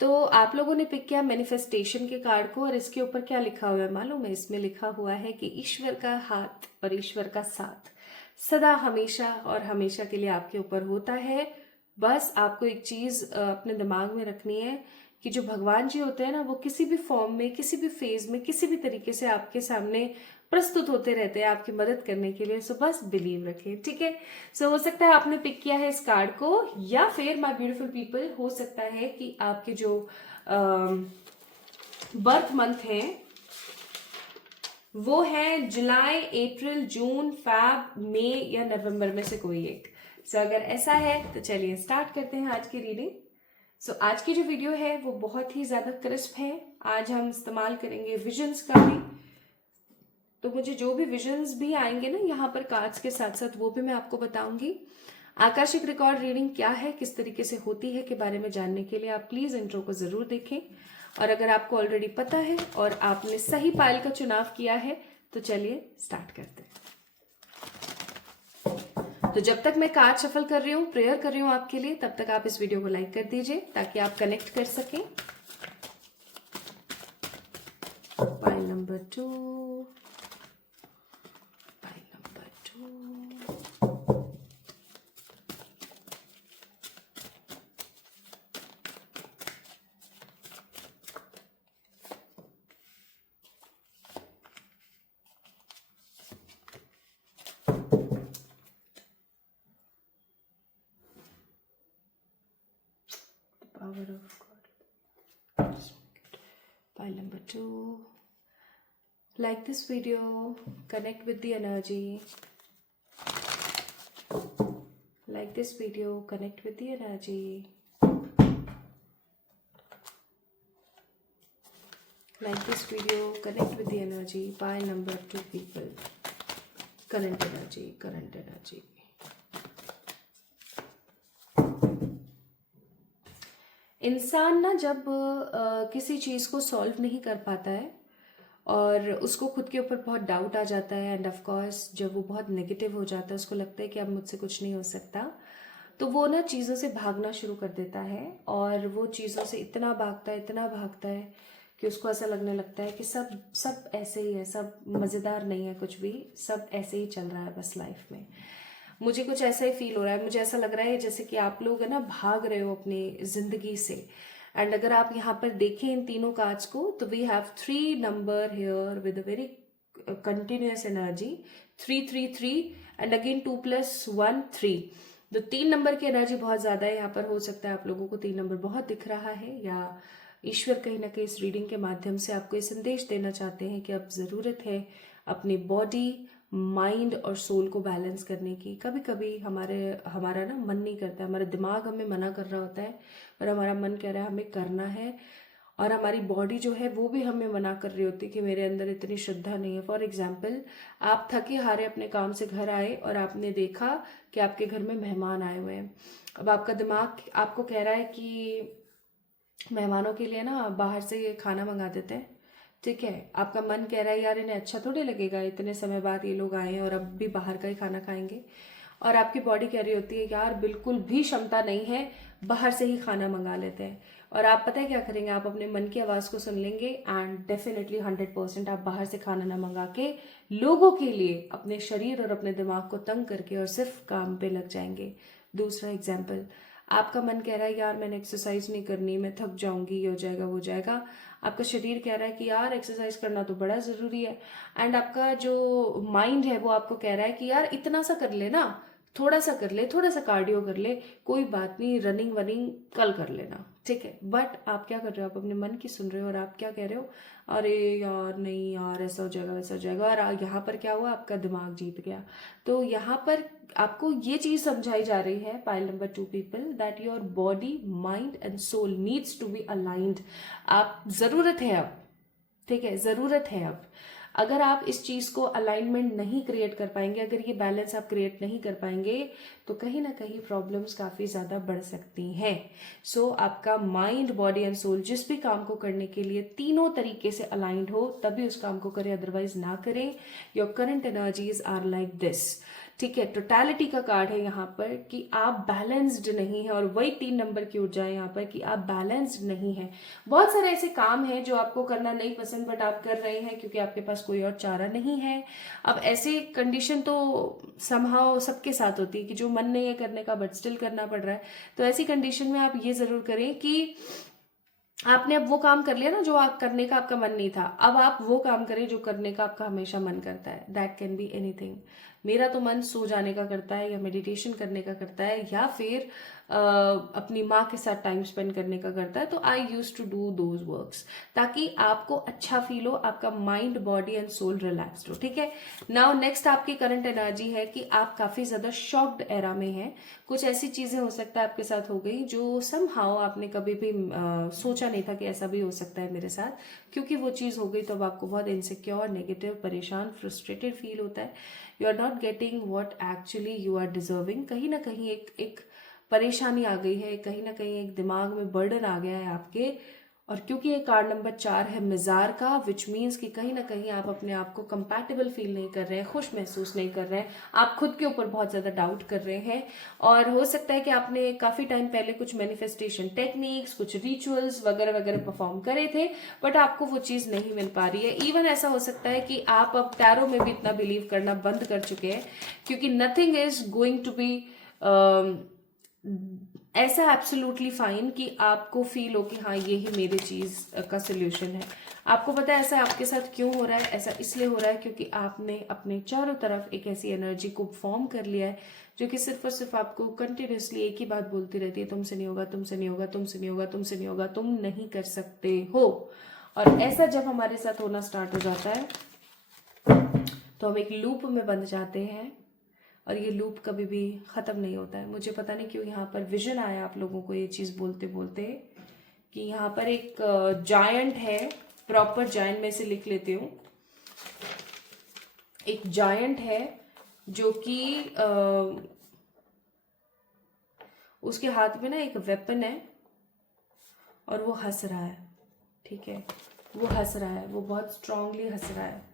तो आप लोगों ने पिक किया मैनिफेस्टेशन के कार्ड को, और इसके ऊपर क्या लिखा हुआ है मालूम है? इसमें लिखा हुआ है कि ईश्वर का हाथ और ईश्वर का साथ सदा हमेशा और हमेशा के लिए आपके ऊपर होता है। बस आपको एक चीज अपने दिमाग में रखनी है कि जो भगवान जी होते हैं ना, वो किसी भी फॉर्म में, किसी भी फेज में, किसी भी तरीके से आपके सामने प्रस्तुत होते रहते हैं आपकी मदद करने के लिए। सो बस बिलीव रखें, ठीक है। सो हो सकता है आपने पिक किया है इस कार्ड को, या फिर माय ब्यूटीफुल पीपल हो सकता है कि आपके जो बर्थ मंथ है वो है जुलाई, अप्रैल, जून, फैब, मई या नवंबर में से कोई एक। सो अगर ऐसा है तो चलिए स्टार्ट करते हैं आज की रीडिंग। सो आज की जो वीडियो है वो बहुत ही ज्यादा क्रिस्प है। आज हम इस्तेमाल करेंगे विजन्स का भी, तो मुझे जो भी विजन्स भी आएंगे ना यहाँ पर कार्ड्स के साथ साथ, वो भी मैं आपको बताऊंगी। आकाशिक रिकॉर्ड रीडिंग क्या है, किस तरीके से होती है के बारे में जानने के लिए आप प्लीज इंट्रो को जरूर देखें। और अगर आपको ऑलरेडी पता है और आपने सही पाइल का चुनाव किया है तो चलिए स्टार्ट करते हैं। तो जब तक मैं कार्ड शफल कर रही हूँ, प्रेयर कर रही हूँ आपके लिए, तब तक आप इस वीडियो को लाइक कर दीजिए ताकि आप कनेक्ट कर सकें। Pile number 2, pile number 2, power of God. Pile number 2. Like this video, connect with the energy. Like this video, connect with the energy. Like this video, connect with the energy. Pile number 2 people. Current energy, current energy. इंसान ना जब किसी चीज़ को solve नहीं कर पाता है और उसको खुद के ऊपर बहुत डाउट आ जाता है, एंड ऑफ कोर्स जब वो बहुत नेगेटिव हो जाता है, उसको लगता है कि अब मुझसे कुछ नहीं हो सकता, तो वो ना चीज़ों से भागना शुरू कर देता है। और वो चीज़ों से इतना भागता है कि उसको ऐसा लगने लगता है कि सब ऐसे ही है, सब मज़ेदार नहीं है, कुछ भी सब ऐसे ही चल रहा है बस लाइफ में। मुझे कुछ ऐसा ही फील हो रहा है, मुझे ऐसा लग रहा है जैसे कि आप लोग है ना भाग रहे हो अपनी ज़िंदगी से। एंड अगर आप यहाँ पर देखें इन तीनों कार्ड्स को, तो we have 3 number here with a very continuous energy, 333 and again 2 + 1 3। तो 3 नंबर की एनर्जी बहुत ज़्यादा है यहाँ पर। हो सकता है आप लोगों को 3 नंबर बहुत दिख रहा है, या ईश्वर कहीं ना कहीं इस रीडिंग के माध्यम से आपको ये संदेश देना चाहते हैं कि अब ज़रूरत है अपनी बॉडी, माइंड और सोल को बैलेंस करने की। कभी कभी हमारा ना मन नहीं करता, हमारा दिमाग हमें मना कर रहा होता है, पर हमारा मन कह रहा है हमें करना है, और हमारी बॉडी जो है वो भी हमें मना कर रही होती है कि मेरे अंदर इतनी श्रद्धा नहीं है। फॉर एग्जाम्पल, आप थके हारे अपने काम से घर आए और आपने देखा कि आपके घर में मेहमान आए हुए हैं। अब आपका दिमाग आपको कह रहा है कि मेहमानों के लिए ना बाहर से ये खाना मंगा देते हैं, ठीक है। आपका मन कह रहा है यार इन्हें अच्छा थोड़ी लगेगा, इतने समय बाद ये लोग आए हैं और अब भी बाहर का ही खाना खाएंगे। और आपकी बॉडी कह रही होती है यार बिल्कुल भी क्षमता नहीं है, बाहर से ही खाना मंगा लेते हैं। और आप पता है क्या करेंगे, आप अपने मन की आवाज़ को सुन लेंगे एंड डेफिनेटली 100% आप बाहर से खाना ना मंगा के लोगों के लिए अपने शरीर और अपने दिमाग को तंग करके और सिर्फ काम पे लग जाएंगे। दूसरा एग्जाम्पल, आपका मन कह रहा है यार मैंने एक्सरसाइज नहीं करनी, मैं थक जाऊंगी, ये हो जाएगा वो हो जाएगा। आपका शरीर कह रहा है कि यार एक्सरसाइज करना तो बड़ा ज़रूरी है, एंड आपका जो माइंड है वो आपको कह रहा है कि यार इतना सा कर ले ना, थोड़ा सा कर ले, थोड़ा सा कार्डियो कर ले, कोई बात नहीं, रनिंग वनिंग कल कर लेना, ठीक है। बट आप क्या कर रहे हो, आप अपने मन की सुन रहे हो और आप क्या कह रहे हो, अरे यार नहीं यार ऐसा हो जाएगा वैसा हो जाएगा। और यहाँ पर क्या हुआ, आपका दिमाग जीत गया। तो यहाँ पर आपको ये चीज समझाई जा रही है, pile number 2 people, that your body, mind and soul needs to be aligned. आप जरूरत है अब, ठीक है, जरूरत है अब। अगर आप इस चीज को अलाइनमेंट नहीं क्रिएट कर पाएंगे, अगर ये बैलेंस आप क्रिएट नहीं कर पाएंगे, तो कहीं ना कहीं प्रॉब्लम्स काफी ज्यादा बढ़ सकती हैं। सो आपका माइंड, बॉडी एंड सोल जिस भी काम को करने के लिए तीनों तरीके से अलाइंड हो तभी उस काम को करें, अदरवाइज ना करें। Your current energies are like this, ठीक है। टोटलिटी का कार्ड है यहाँ पर कि आप बैलेंस्ड नहीं है, और वही 3 नंबर की ऊर्जा है यहाँ पर कि आप बैलेंस्ड नहीं है। बहुत सारे ऐसे काम हैं जो आपको करना नहीं पसंद, बट आप कर रहे हैं क्योंकि आपके पास कोई और चारा नहीं है। अब ऐसी कंडीशन तो समहाउ सबके साथ होती है कि जो मन नहीं है करने का बट स्टिल करना पड़ रहा है। तो ऐसी कंडीशन में आप ये जरूर करें कि आपने अब वो काम कर लिया ना जो आप करने का आपका मन नहीं था, अब आप वो काम करें जो करने का आपका हमेशा मन करता है। That can be anything. मेरा तो मन सो जाने का करता है, या मेडिटेशन करने का करता है, या फिर अपनी माँ के साथ टाइम स्पेंड करने का करता है। तो I use to do those works ताकि आपको अच्छा फील हो, आपका mind, body and soul relaxed हो, ठीक है। नाउ नेक्स्ट आपकी करंट एनर्जी है कि आप काफी ज्यादा शॉक्ड एरा में हैं। कुछ ऐसी चीजें हो सकता है आपके साथ हो गई जो समहाउ आपने कभी भी सोचा नहीं था कि ऐसा भी हो सकता है मेरे साथ, क्योंकि वो चीज हो गई तो अब आपको बहुत इनसिक्योर, नेगेटिव, परेशान, फ्रस्ट्रेटेड फील होता है। You are not getting what actually you are deserving. कहीं ना कहीं एक परेशानी आ गई है, कहीं ना कहीं एक दिमाग में बर्डन आ गया है आपके। और क्योंकि ये कार्ड नंबर 4 है मिजार का, विच मीन्स कि कहीं ना कहीं आप अपने आप को कंपैटिबल फील नहीं कर रहे हैं, खुश महसूस नहीं कर रहे हैं, आप खुद के ऊपर बहुत ज्यादा डाउट कर रहे हैं। और हो सकता है कि आपने काफी टाइम पहले कुछ मैनिफेस्टेशन टेक्निक्स, कुछ रिचुअल्स वगैरह वगैरह परफॉर्म करे थे, बट आपको वो चीज नहीं मिल पा रही है। इवन ऐसा हो सकता है कि आप अब टैरो में भी इतना बिलीव करना बंद कर चुके हैं, क्योंकि nothing is going to be ऐसा एब्सोल्युटली फाइन कि आपको फील हो कि हाँ ये ही मेरी चीज का सोल्यूशन है। आपको पता है ऐसा आपके साथ क्यों हो रहा है? ऐसा इसलिए हो रहा है क्योंकि आपने अपने चारों तरफ एक ऐसी एनर्जी को फॉर्म कर लिया है जो कि सिर्फ और सिर्फ आपको कंटिन्यूसली एक ही बात बोलती रहती है, तुमसे नहीं होगा, तुमसे नहीं होगा, तुमसे नहीं होगा, तुमसे नहीं होगा, तुम नहीं कर सकते हो। और ऐसा जब हमारे साथ होना स्टार्ट हो जाता है तो हम एक लूप में बंध जाते हैं और ये लूप कभी भी ख़त्म नहीं होता है। मुझे पता नहीं क्यों यहाँ पर विजन आया आप लोगों को ये चीज़ बोलते बोलते कि यहाँ पर एक जायंट है, प्रॉपर जायंट में से लिख लेती हूँ। एक जायंट है जो कि उसके हाथ में ना एक वेपन है और वो हंस रहा है, ठीक है, वो हंस रहा है, वो बहुत स्ट्रांगली हंस रहा है।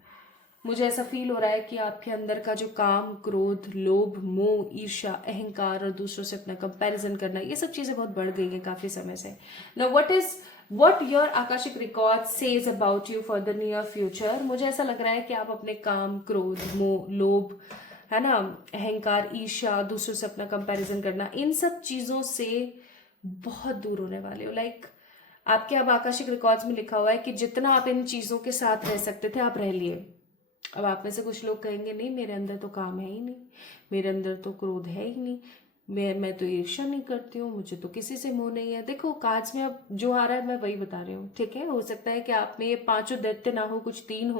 मुझे ऐसा फील हो रहा है कि आपके अंदर का जो काम, क्रोध, लोभ, मोह, ईर्ष्या, अहंकार और दूसरों से अपना कंपैरिजन करना, ये सब चीजें बहुत बढ़ गई हैं काफी समय से। Now what your Akashic record says about you for the near future. मुझे ऐसा लग रहा है कि आप अपने काम, क्रोध, मोह, लोभ, है ना, अहंकार, ईर्ष्या, दूसरों से अपना कंपैरिजन करना, इन सब चीजों से बहुत दूर होने वाले हो। आपके अब आकाशिक रिकॉर्ड्स में लिखा हुआ है कि जितना आप इन चीजों के साथ रह सकते थे आप रह लिए। अब आप में से कुछ लोग कहेंगे नहीं, मेरे अंदर तो काम है ही नहीं, मेरे अंदर तो क्रोध है ही नहीं, मैं तो ईर्ष्या नहीं करती हूँ, मुझे तो किसी से मोह नहीं है। देखो कार्ड्स में अब जो आ रहा है मैं वही बता रही हूँ, ठीक है। हो सकता है कि आप में ये पांचों दैत्य ना हो, कुछ तीन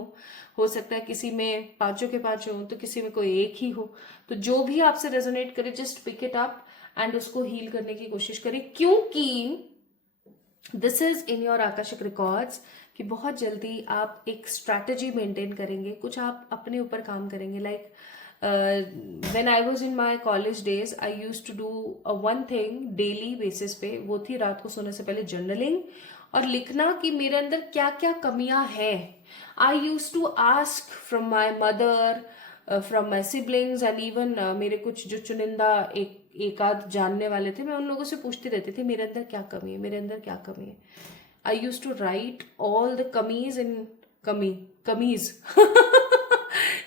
हो सकता है किसी में पांचों के पांचों हो, तो किसी में कोई एक ही हो। तो जो भी आपसे रेजोनेट करे just pick it up and उसको हील करने की कोशिश करें, क्योंकि this is in your akashic records कि बहुत जल्दी आप एक स्ट्रैटेजी मेंटेन करेंगे, कुछ आप अपने ऊपर काम करेंगे। Like when I was in my college days I used to do one thing daily basis पे, वो थी रात को सोने से पहले जर्नलिंग और लिखना कि मेरे अंदर क्या क्या कमियां हैं। I used to ask from my mother, from my siblings and even मेरे कुछ जो चुनिंदा एक आध जानने वाले थे, मैं उन लोगों से पूछती रहती थी मेरे अंदर क्या कमी है, मेरे अंदर क्या कमी है। I use to write all the कमीज इन कमीज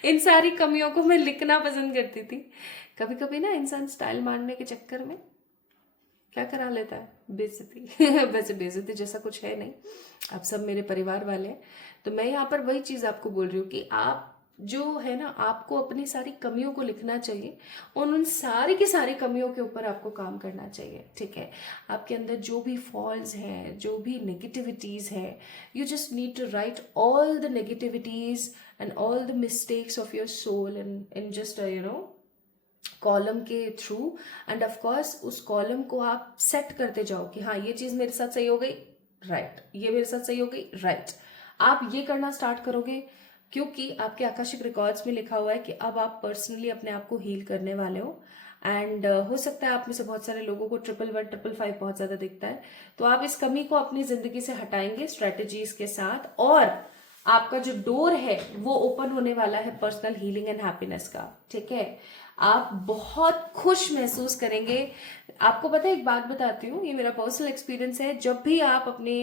इन सारी कमियों को मैं लिखना पसंद करती थी। कभी कभी ना इंसान स्टाइल मारने के चक्कर में क्या करा लेता है, बेइज्जती वैसे बेइज्जती जैसा कुछ है नहीं, आप सब मेरे परिवार वाले हैं। तो मैं यहाँ पर वही चीज आपको बोल रही हूँ कि आप जो है ना, आपको अपनी सारी कमियों को लिखना चाहिए और उन सारी की सारी कमियों के ऊपर आपको काम करना चाहिए, ठीक है। आपके अंदर जो भी फॉल्ट्स हैं, जो भी नेगेटिविटीज है, you just need to write all the negativities and all the mistakes of your soul in just column के थ्रू। एंड ऑफ कोर्स उस कॉलम को आप सेट करते जाओ कि हाँ ये चीज मेरे साथ सही हो गई, राइट, ये मेरे साथ सही हो गई, राइट। आप ये करना स्टार्ट करोगे क्योंकि आपके आकाशिक रिकॉर्ड्स में लिखा हुआ है कि अब आप पर्सनली अपने आप को हील करने वाले हो। एंड हो सकता है आप में से बहुत सारे लोगों को 111, 555 बहुत ज्यादा दिखता है, तो आप इस कमी को अपनी जिंदगी से हटाएंगे स्ट्रेटेजीज के साथ, और आपका जो डोर है वो ओपन होने वाला है पर्सनल हीलिंग एंड हैप्पीनेस का, ठीक है। आप बहुत खुश महसूस करेंगे। आपको पता है, एक बात बताती हूँ, ये मेरा पर्सनल एक्सपीरियंस है, जब भी आप अपने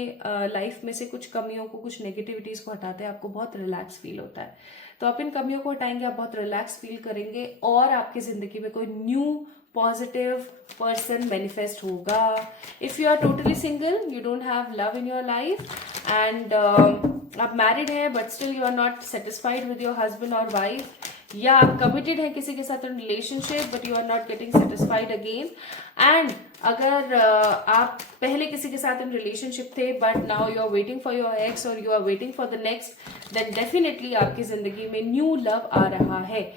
लाइफ में से कुछ कमियों को, कुछ नेगेटिविटीज को हटाते हैं आपको बहुत रिलैक्स फील होता है। तो आप इन कमियों को हटाएंगे, आप बहुत रिलैक्स फील करेंगे और आपकी जिंदगी में कोई न्यू पॉजिटिव पर्सन मैनिफेस्ट होगा। If you are totally single, you don't have love in your life and आप मैरिड हैं but still you are not satisfied with your husband और वाइफ, या आप कमिटेड हैं किसी के साथ in relationship but you are not getting satisfied again, and अगर आप पहले किसी के साथ इन रिलेशनशिप थे but now you are waiting for your x और you are waiting for the next, then definitely आपकी जिंदगी में न्यू लव आ रहा है।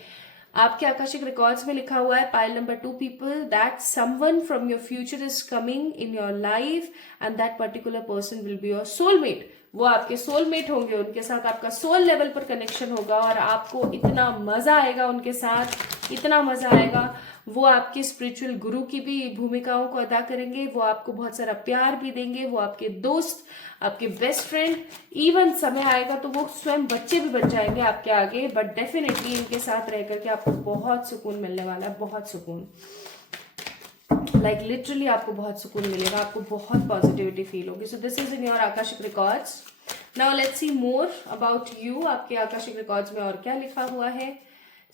आपके आकाशिक रिकॉर्ड्स में लिखा हुआ है pile number 2 people that someone from your future is coming in your life and that particular person will be your soulmate. वो आपके सोलमेट होंगे, उनके साथ आपका सोल लेवल पर कनेक्शन होगा और आपको इतना मजा आएगा उनके साथ, इतना मजा आएगा। वो आपके स्पिरिचुअल गुरु की भी भूमिकाओं को अदा करेंगे, वो आपको बहुत सारा प्यार भी देंगे, वो आपके दोस्त, आपके बेस्ट फ्रेंड, इवन समय आएगा तो वो स्वयं बच्चे भी बन जाएंगे आपके आगे। बट डेफिनेटली इनके साथ रह करके आपको बहुत सुकून मिलने वाला है, बहुत सुकून, लाइक लिटरली आपको बहुत सुकून मिलेगा, आपको बहुत पॉजिटिविटी फील होगी। So this is in your akashic records. Now let's C more about you. आपके आकाशिक रिकॉर्ड्स में और क्या लिखा हुआ है।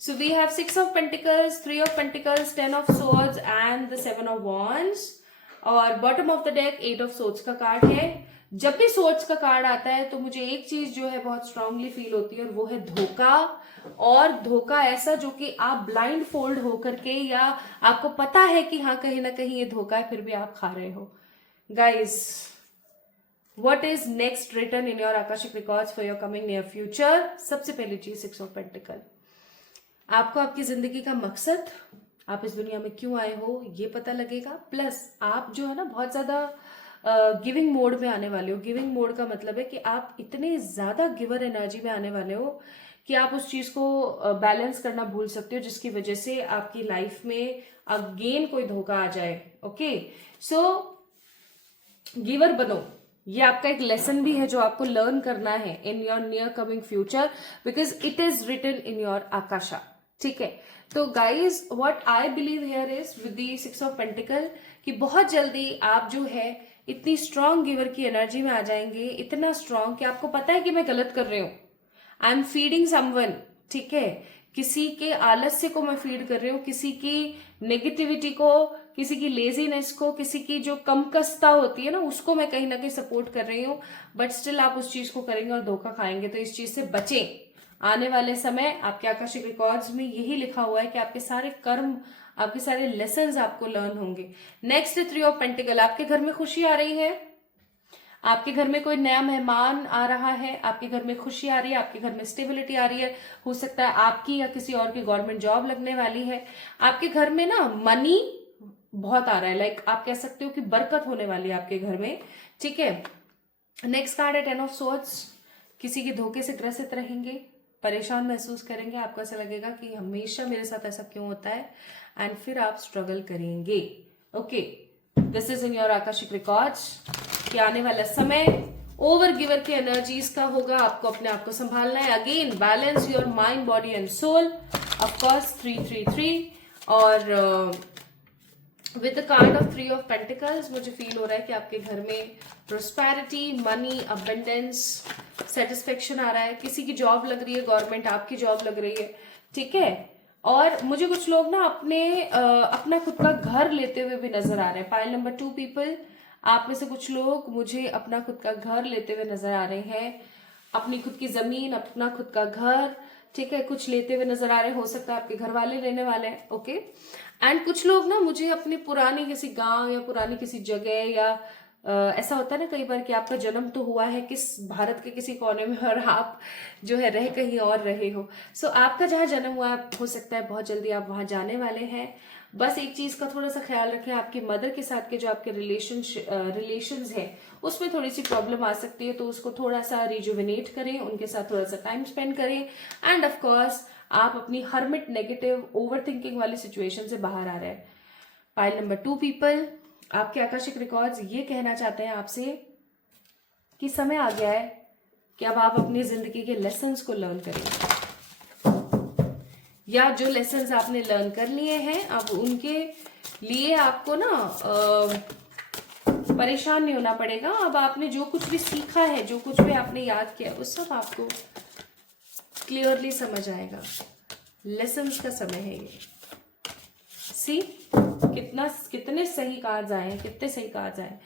So we have Six of Pentacles, Three of Pentacles, Ten of Swords and the Seven of Wands. और bottom of the deck eight of swords का card है। जब भी सोर्ड्स का कार्ड आता है तो मुझे एक चीज जो है बहुत स्ट्रांगली फील होती है और वो है धोखा। और धोखा ऐसा जो कि आप ब्लाइंड फोल्ड होकर के या आपको पता है कि हाँ कहीं ना कहीं ये धोखा है फिर भी आप खा रहे हो। Guys, what is next written in your akashic records for your coming near future? सबसे पहली चीज सिक्स ऑफ पेंटिकल। आपको आपकी जिंदगी का मकसद, आप इस दुनिया में क्यों आए हो ये पता लगेगा। प्लस आप जो है ना बहुत ज्यादा गिविंग मोड में आने वाले हो। गिविंग मोड का मतलब है कि आप इतने ज्यादा गिवर एनर्जी में आने वाले हो कि आप उस चीज को बैलेंस करना भूल सकते हो, जिसकी वजह से आपकी लाइफ में अगेन कोई धोखा आ जाए। ओके, सो गिवर बनो। ये आपका एक लेसन भी है जो आपको लर्न करना है in your near coming future, because it is written in your Akasha. ठीक है, तो guys what I believe here is with the six of pentacle कि बहुत जल्दी आप जो है इतनी स्ट्रांग गिवर की एनर्जी में आ जाएंगे, इतना स्ट्रांग कि आपको पता है कि मैं गलत कर रही हूं, आई एम फीडिंग समवन। ठीक है, किसी के आलस्य को मैं फीड कर रही हूँ, किसी की नेगेटिविटी को, किसी की लेजीनेस को, किसी की जो कमकस्ता होती है ना उसको मैं कहीं ना कहीं सपोर्ट कर रही हूँ, बट स्टिल आप उस चीज को करेंगे और धोखा खाएंगे। तो इस चीज से बचें। आने वाले समय आपके आकाशिक रिकॉर्ड्स में यही लिखा हुआ है कि आपके सारे कर्म, आपके सारे लेसन्स आपको लर्न होंगे। Next three of pentacle. आपके घर में खुशी आ रही है, आपके घर में कोई नया मेहमान आ रहा है, आपके घर में खुशी आ रही है, आपके घर में स्टेबिलिटी आ रही है। हो सकता है आपकी या किसी और की गवर्नमेंट जॉब लगने वाली है। आपके घर में ना मनी बहुत आ रहा है, लाइक आप कह सकते हो कि बरकत होने वाली है आपके घर में। ठीक है, नेक्स्ट कार्ड है टेन ऑफ सोर्ड्स। किसी के धोखे से ग्रसित रहेंगे, परेशान महसूस करेंगे, आपको ऐसा लगेगा कि हमेशा मेरे साथ ऐसा क्यों होता है, एंड फिर आप स्ट्रगल करेंगे। Okay, this is in your akashic records कि आने वाला समय ओवर गिवर की एनर्जीज का होगा। आपको अपने आप को संभालना है। Again balance your mind, body and soul. Of course 333 और with the card of three of pentacles मुझे फील हो रहा है कि आपके घर में प्रोस्पेरिटी, मनी, अबंडेंस, सेटिस्फेक्शन आ रहा है। किसी की जॉब लग रही है, गवर्नमेंट आपकी जॉब लग रही है। ठीक है, और मुझे कुछ लोग ना अपना खुद का घर लेते हुए भी नजर आ रहे हैं। पाइल नंबर 2 पीपल, आप में से कुछ लोग मुझे अपना खुद का घर लेते हुए नजर आ रहे हैं। अपनी खुद की जमीन, अपना खुद का घर, ठीक है, कुछ लेते हुए नजर आ रहे हैं। हो सकता है आपके घर वाले लेने वाले हैं। ओके, एंड कुछ लोग ना मुझे अपनी पुरानी किसी गांव या पुरानी किसी जगह या ऐसा होता है ना कई बार कि आपका जन्म तो हुआ है किस भारत के किसी कोने में और आप जो है रह कहीं और रहे हो। सो आपका जहाँ जन्म हुआ हो सकता है बहुत जल्दी आप वहां जाने वाले हैं। बस एक चीज का थोड़ा सा ख्याल रखें, आपकी मदर के साथ के जो आपके रिलेशंस हैं उसमें थोड़ी सी प्रॉब्लम आ सकती है, तो उसको थोड़ा सा रिजुविनेट करें, उनके साथ थोड़ा सा टाइम स्पेंड करें। एंड ऑफ कोर्स आप अपनी हर्मिट, नेगेटिव, ओवर थिंकिंग वाली सिचुएशन से बाहर आ रहे हैं। पाइल नंबर 2 पीपल, आपके आकाशिक रिकॉर्ड्स ये कहना चाहते हैं आपसे कि समय आ गया है कि अब आप अपनी जिंदगी के लेसन्स को लर्न करें, या जो लेसन्स आपने लर्न कर लिए हैं अब उनके लिए आपको ना परेशान नहीं होना पड़ेगा। अब आपने जो कुछ भी सीखा है, जो कुछ भी आपने याद किया, वो सब आपको क्लियरली समझ आएगा। लेसन्स का समय है ये। सी कितने सही कार्ड्स आए हैं, कितने सही कार्ड्स आए।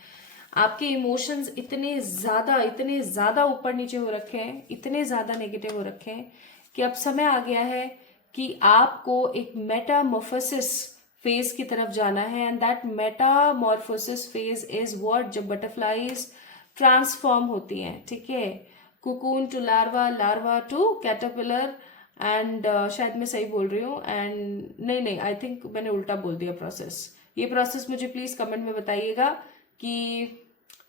आपके इमोशंस इतने ज्यादा ऊपर नीचे हो रखे हैं, इतने ज्यादा नेगेटिव हो रखे हैं कि अब समय आ गया है कि आपको एक मेटामॉर्फोसिस फेज की तरफ जाना है। And that metamorphosis phase is what, जब बटरफ्लाईज ट्रांसफॉर्म होती हैं। ठीक है, cocoon to larva, larva to caterpillar, and शायद मैं सही बोल रही हूँ, एंड नहीं आई थिंक मैंने उल्टा बोल दिया प्रोसेस। ये प्रोसेस मुझे प्लीज कमेंट में बताइएगा कि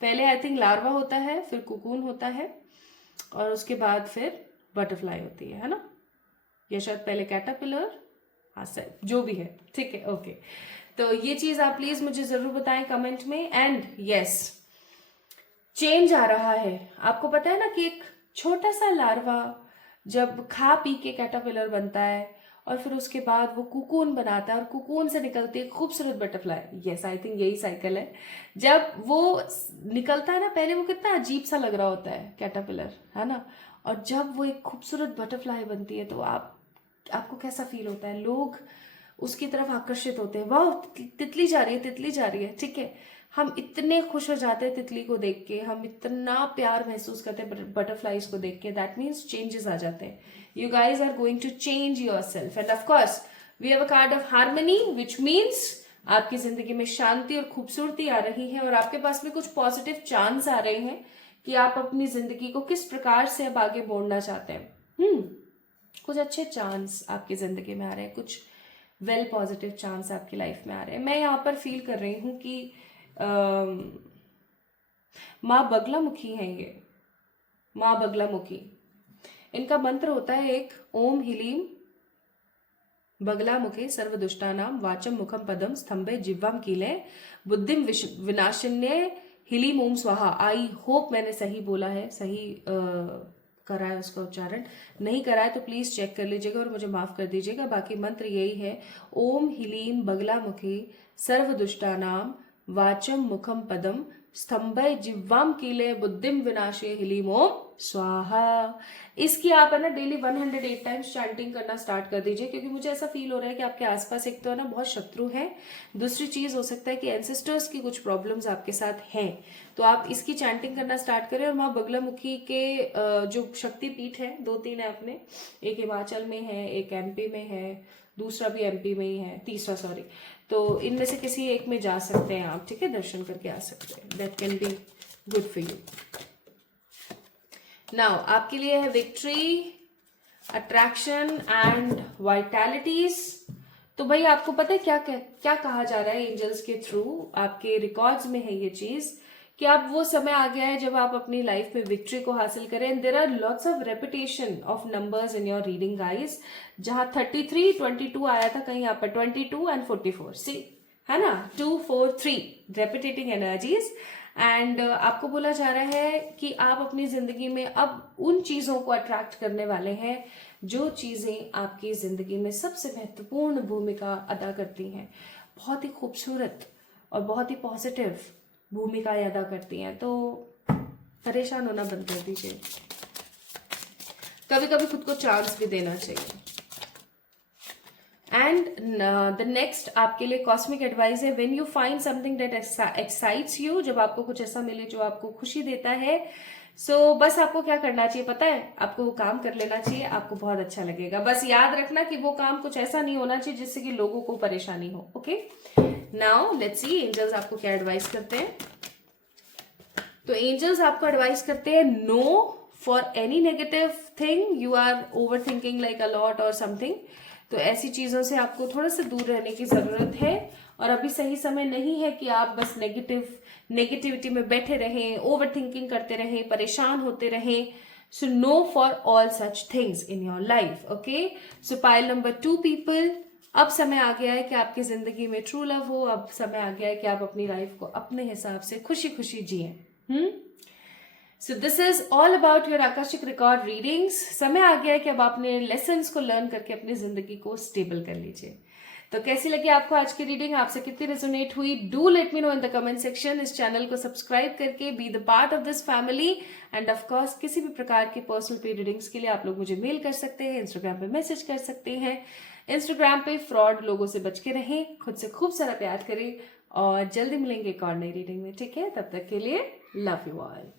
पहले आई थिंक लार्वा होता है, फिर कुकून होता है, और उसके बाद फिर बटरफ्लाई होती है ना, या शायद पहले कैटरपिलर, हाँ सर जो भी है। ठीक है, ओके, तो ये चीज आप प्लीज मुझे जरूर बताएं कमेंट में। एंड यस, चेंज आ रहा है। आपको पता है ना कि एक छोटा सा लार्वा जब खा पी के कैटरपिलर बनता है और फिर उसके बाद वो कुकून बनाता है और कुकून से निकलती है खूबसूरत बटरफ्लाई। यस, आई थिंक यही साइकिल है। जब वो निकलता है ना, पहले वो कितना अजीब सा लग रहा होता है कैटरपिलर, है ना, और जब वो एक खूबसूरत बटरफ्लाई बनती है तो आप आपको कैसा फील होता है? लोग उसकी तरफ आकर्षित होते हैं, वाह तितली जा रही है, तितली जा रही है, ठीक है। हम इतने खुश हो जाते हैं तितली को देख के, हम इतना प्यार महसूस करते हैं बटरफ्लाइज को देख के। दैट मीन्स चेंजेस आ जाते हैं। You guys are going to change yourself and of course we have a card of harmony which means आपकी जिंदगी में शांति और खूबसूरती आ रही है और आपके पास में कुछ पॉजिटिव चांस आ रहे हैं कि आप अपनी जिंदगी को किस प्रकार से अब आगे बढ़ना चाहते हैं। कुछ अच्छे चांस आपकी जिंदगी में आ रहे हैं, कुछ वेल पॉजिटिव चांस आपकी लाइफ में आ रहे हैं। मैं यहाँ पर फील कर रही हूँ कि माँ बगलामुखी है ये, माँ बगलामुखी। इनका मंत्र होता है एक, ओम ह्लीम बगलामुखे सर्वदुष्टानाम वाचम मुखम पदम स्तंभे जिह्वाम कीले बुद्धिम विनाशिन्ये ह्लीम ओम स्वाहा। आई होप मैंने सही बोला है, सही करा है उसका उच्चारण। नहीं करा है तो प्लीज चेक कर लीजिएगा और मुझे माफ कर दीजिएगा। बाकी मंत्र यही है, ओम ह्लीम बगलामुखे सर्वदुष्टानाम वाचम मुखम पदम स्तंभय जिह्वाम कीले बुद्धिम विनाशे ह्लीम ओम स्वाहा। इसकी आप है ना डेली 108 टाइम्स चैंटिंग करना स्टार्ट कर दीजिए, क्योंकि मुझे ऐसा फील हो रहा है कि आपके आसपास एक तो है ना बहुत शत्रु हैं, दूसरी चीज हो सकता है कि एंसेस्टर्स की कुछ प्रॉब्लम्स आपके साथ हैं। तो आप इसकी चैंटिंग करना स्टार्ट करें। और माँ बगलामुखी के जो शक्तिपीठ है, 2-3 है अपने, एक हिमाचल में है, एक एमपी में है, दूसरा भी एमपी में ही है, तीसरा सॉरी। तो इनमें से किसी एक में जा सकते हैं आप, ठीक है, दर्शन करके आ सकते हैं। That can be good for you. Now आपके लिए है विक्ट्री, अट्रैक्शन एंड वाइटैलिटीज। तो भाई आपको पता है क्या कहा जा रहा है एंजल्स के थ्रू, आपके रिकॉर्ड्स में है ये चीज कि अब वो समय आ गया है जब आप अपनी लाइफ में विक्ट्री को हासिल करें। And there are lots of repetition of numbers in your reading guys. जहां 33, 22 आया था, कहीं यहाँ पर 22 एंड 44, सी है ना, 2, 4, 3 रेपिटेटिंग एनर्जीज। एंड आपको बोला जा रहा है कि आप अपनी जिंदगी में अब उन चीजों को अट्रैक्ट करने वाले हैं जो चीजें आपकी जिंदगी में सबसे महत्वपूर्ण भूमिका अदा करती हैं, बहुत ही खूबसूरत और बहुत ही पॉजिटिव भूमिकाएं अदा करती हैं। तो परेशान होना बंद कर दीजिए, कभी कभी खुद को चांस भी देना चाहिए। एंड द नेक्स्ट आपके लिए कॉस्मिक एडवाइस है, when you find something that excites you, जब आपको कुछ ऐसा मिले जो आपको खुशी देता है, सो बस आपको क्या करना चाहिए पता है, आपको वो काम कर लेना चाहिए, आपको बहुत अच्छा लगेगा। बस याद रखना कि वो काम कुछ ऐसा नहीं होना चाहिए जिससे कि लोगों को परेशानी हो। Okay, now let's see angels आपको क्या एडवाइस करते हैं। तो एंजल्स आपको एडवाइस करते हैं, no for any negative thing you are overthinking like a lot और समथिंग। तो ऐसी चीजों से आपको थोड़ा सा दूर रहने की जरूरत है और अभी सही समय नहीं है कि आप बस नेगेटिविटी में बैठे रहें, ओवर थिंकिंग करते रहें, परेशान होते रहें। So no for all such things in your life. Okay, so pile number 2 people, अब समय आ गया है कि आपकी जिंदगी में ट्रू लव हो। अब समय आ गया है कि आप अपनी लाइफ को अपने हिसाब से खुशी खुशी जिए। So this is all about your Akashic record readings. समय आ गया है कि अब आपने लेसन्स को लर्न करके अपनी जिंदगी को स्टेबल कर लीजिए। तो कैसी लगी आपको आज की रीडिंग, आपसे कितनी रेजोनेट हुई, do let me know in the comment section. इस चैनल को सब्सक्राइब करके be the part of this family. And of course किसी भी प्रकार की पर्सनल पे रीडिंग्स के लिए आप लोग मुझे मेल कर सकते हैं, इंस्टाग्राम पे मैसेज कर सकते हैं। इंस्टाग्राम पे फ्रॉड लोगों से बच के रहें, खुद से खूब सारा प्यार करें और जल्दी मिलेंगे एक और नई रीडिंग में, ठीक है? तब तक के लिए लव यू ऑल।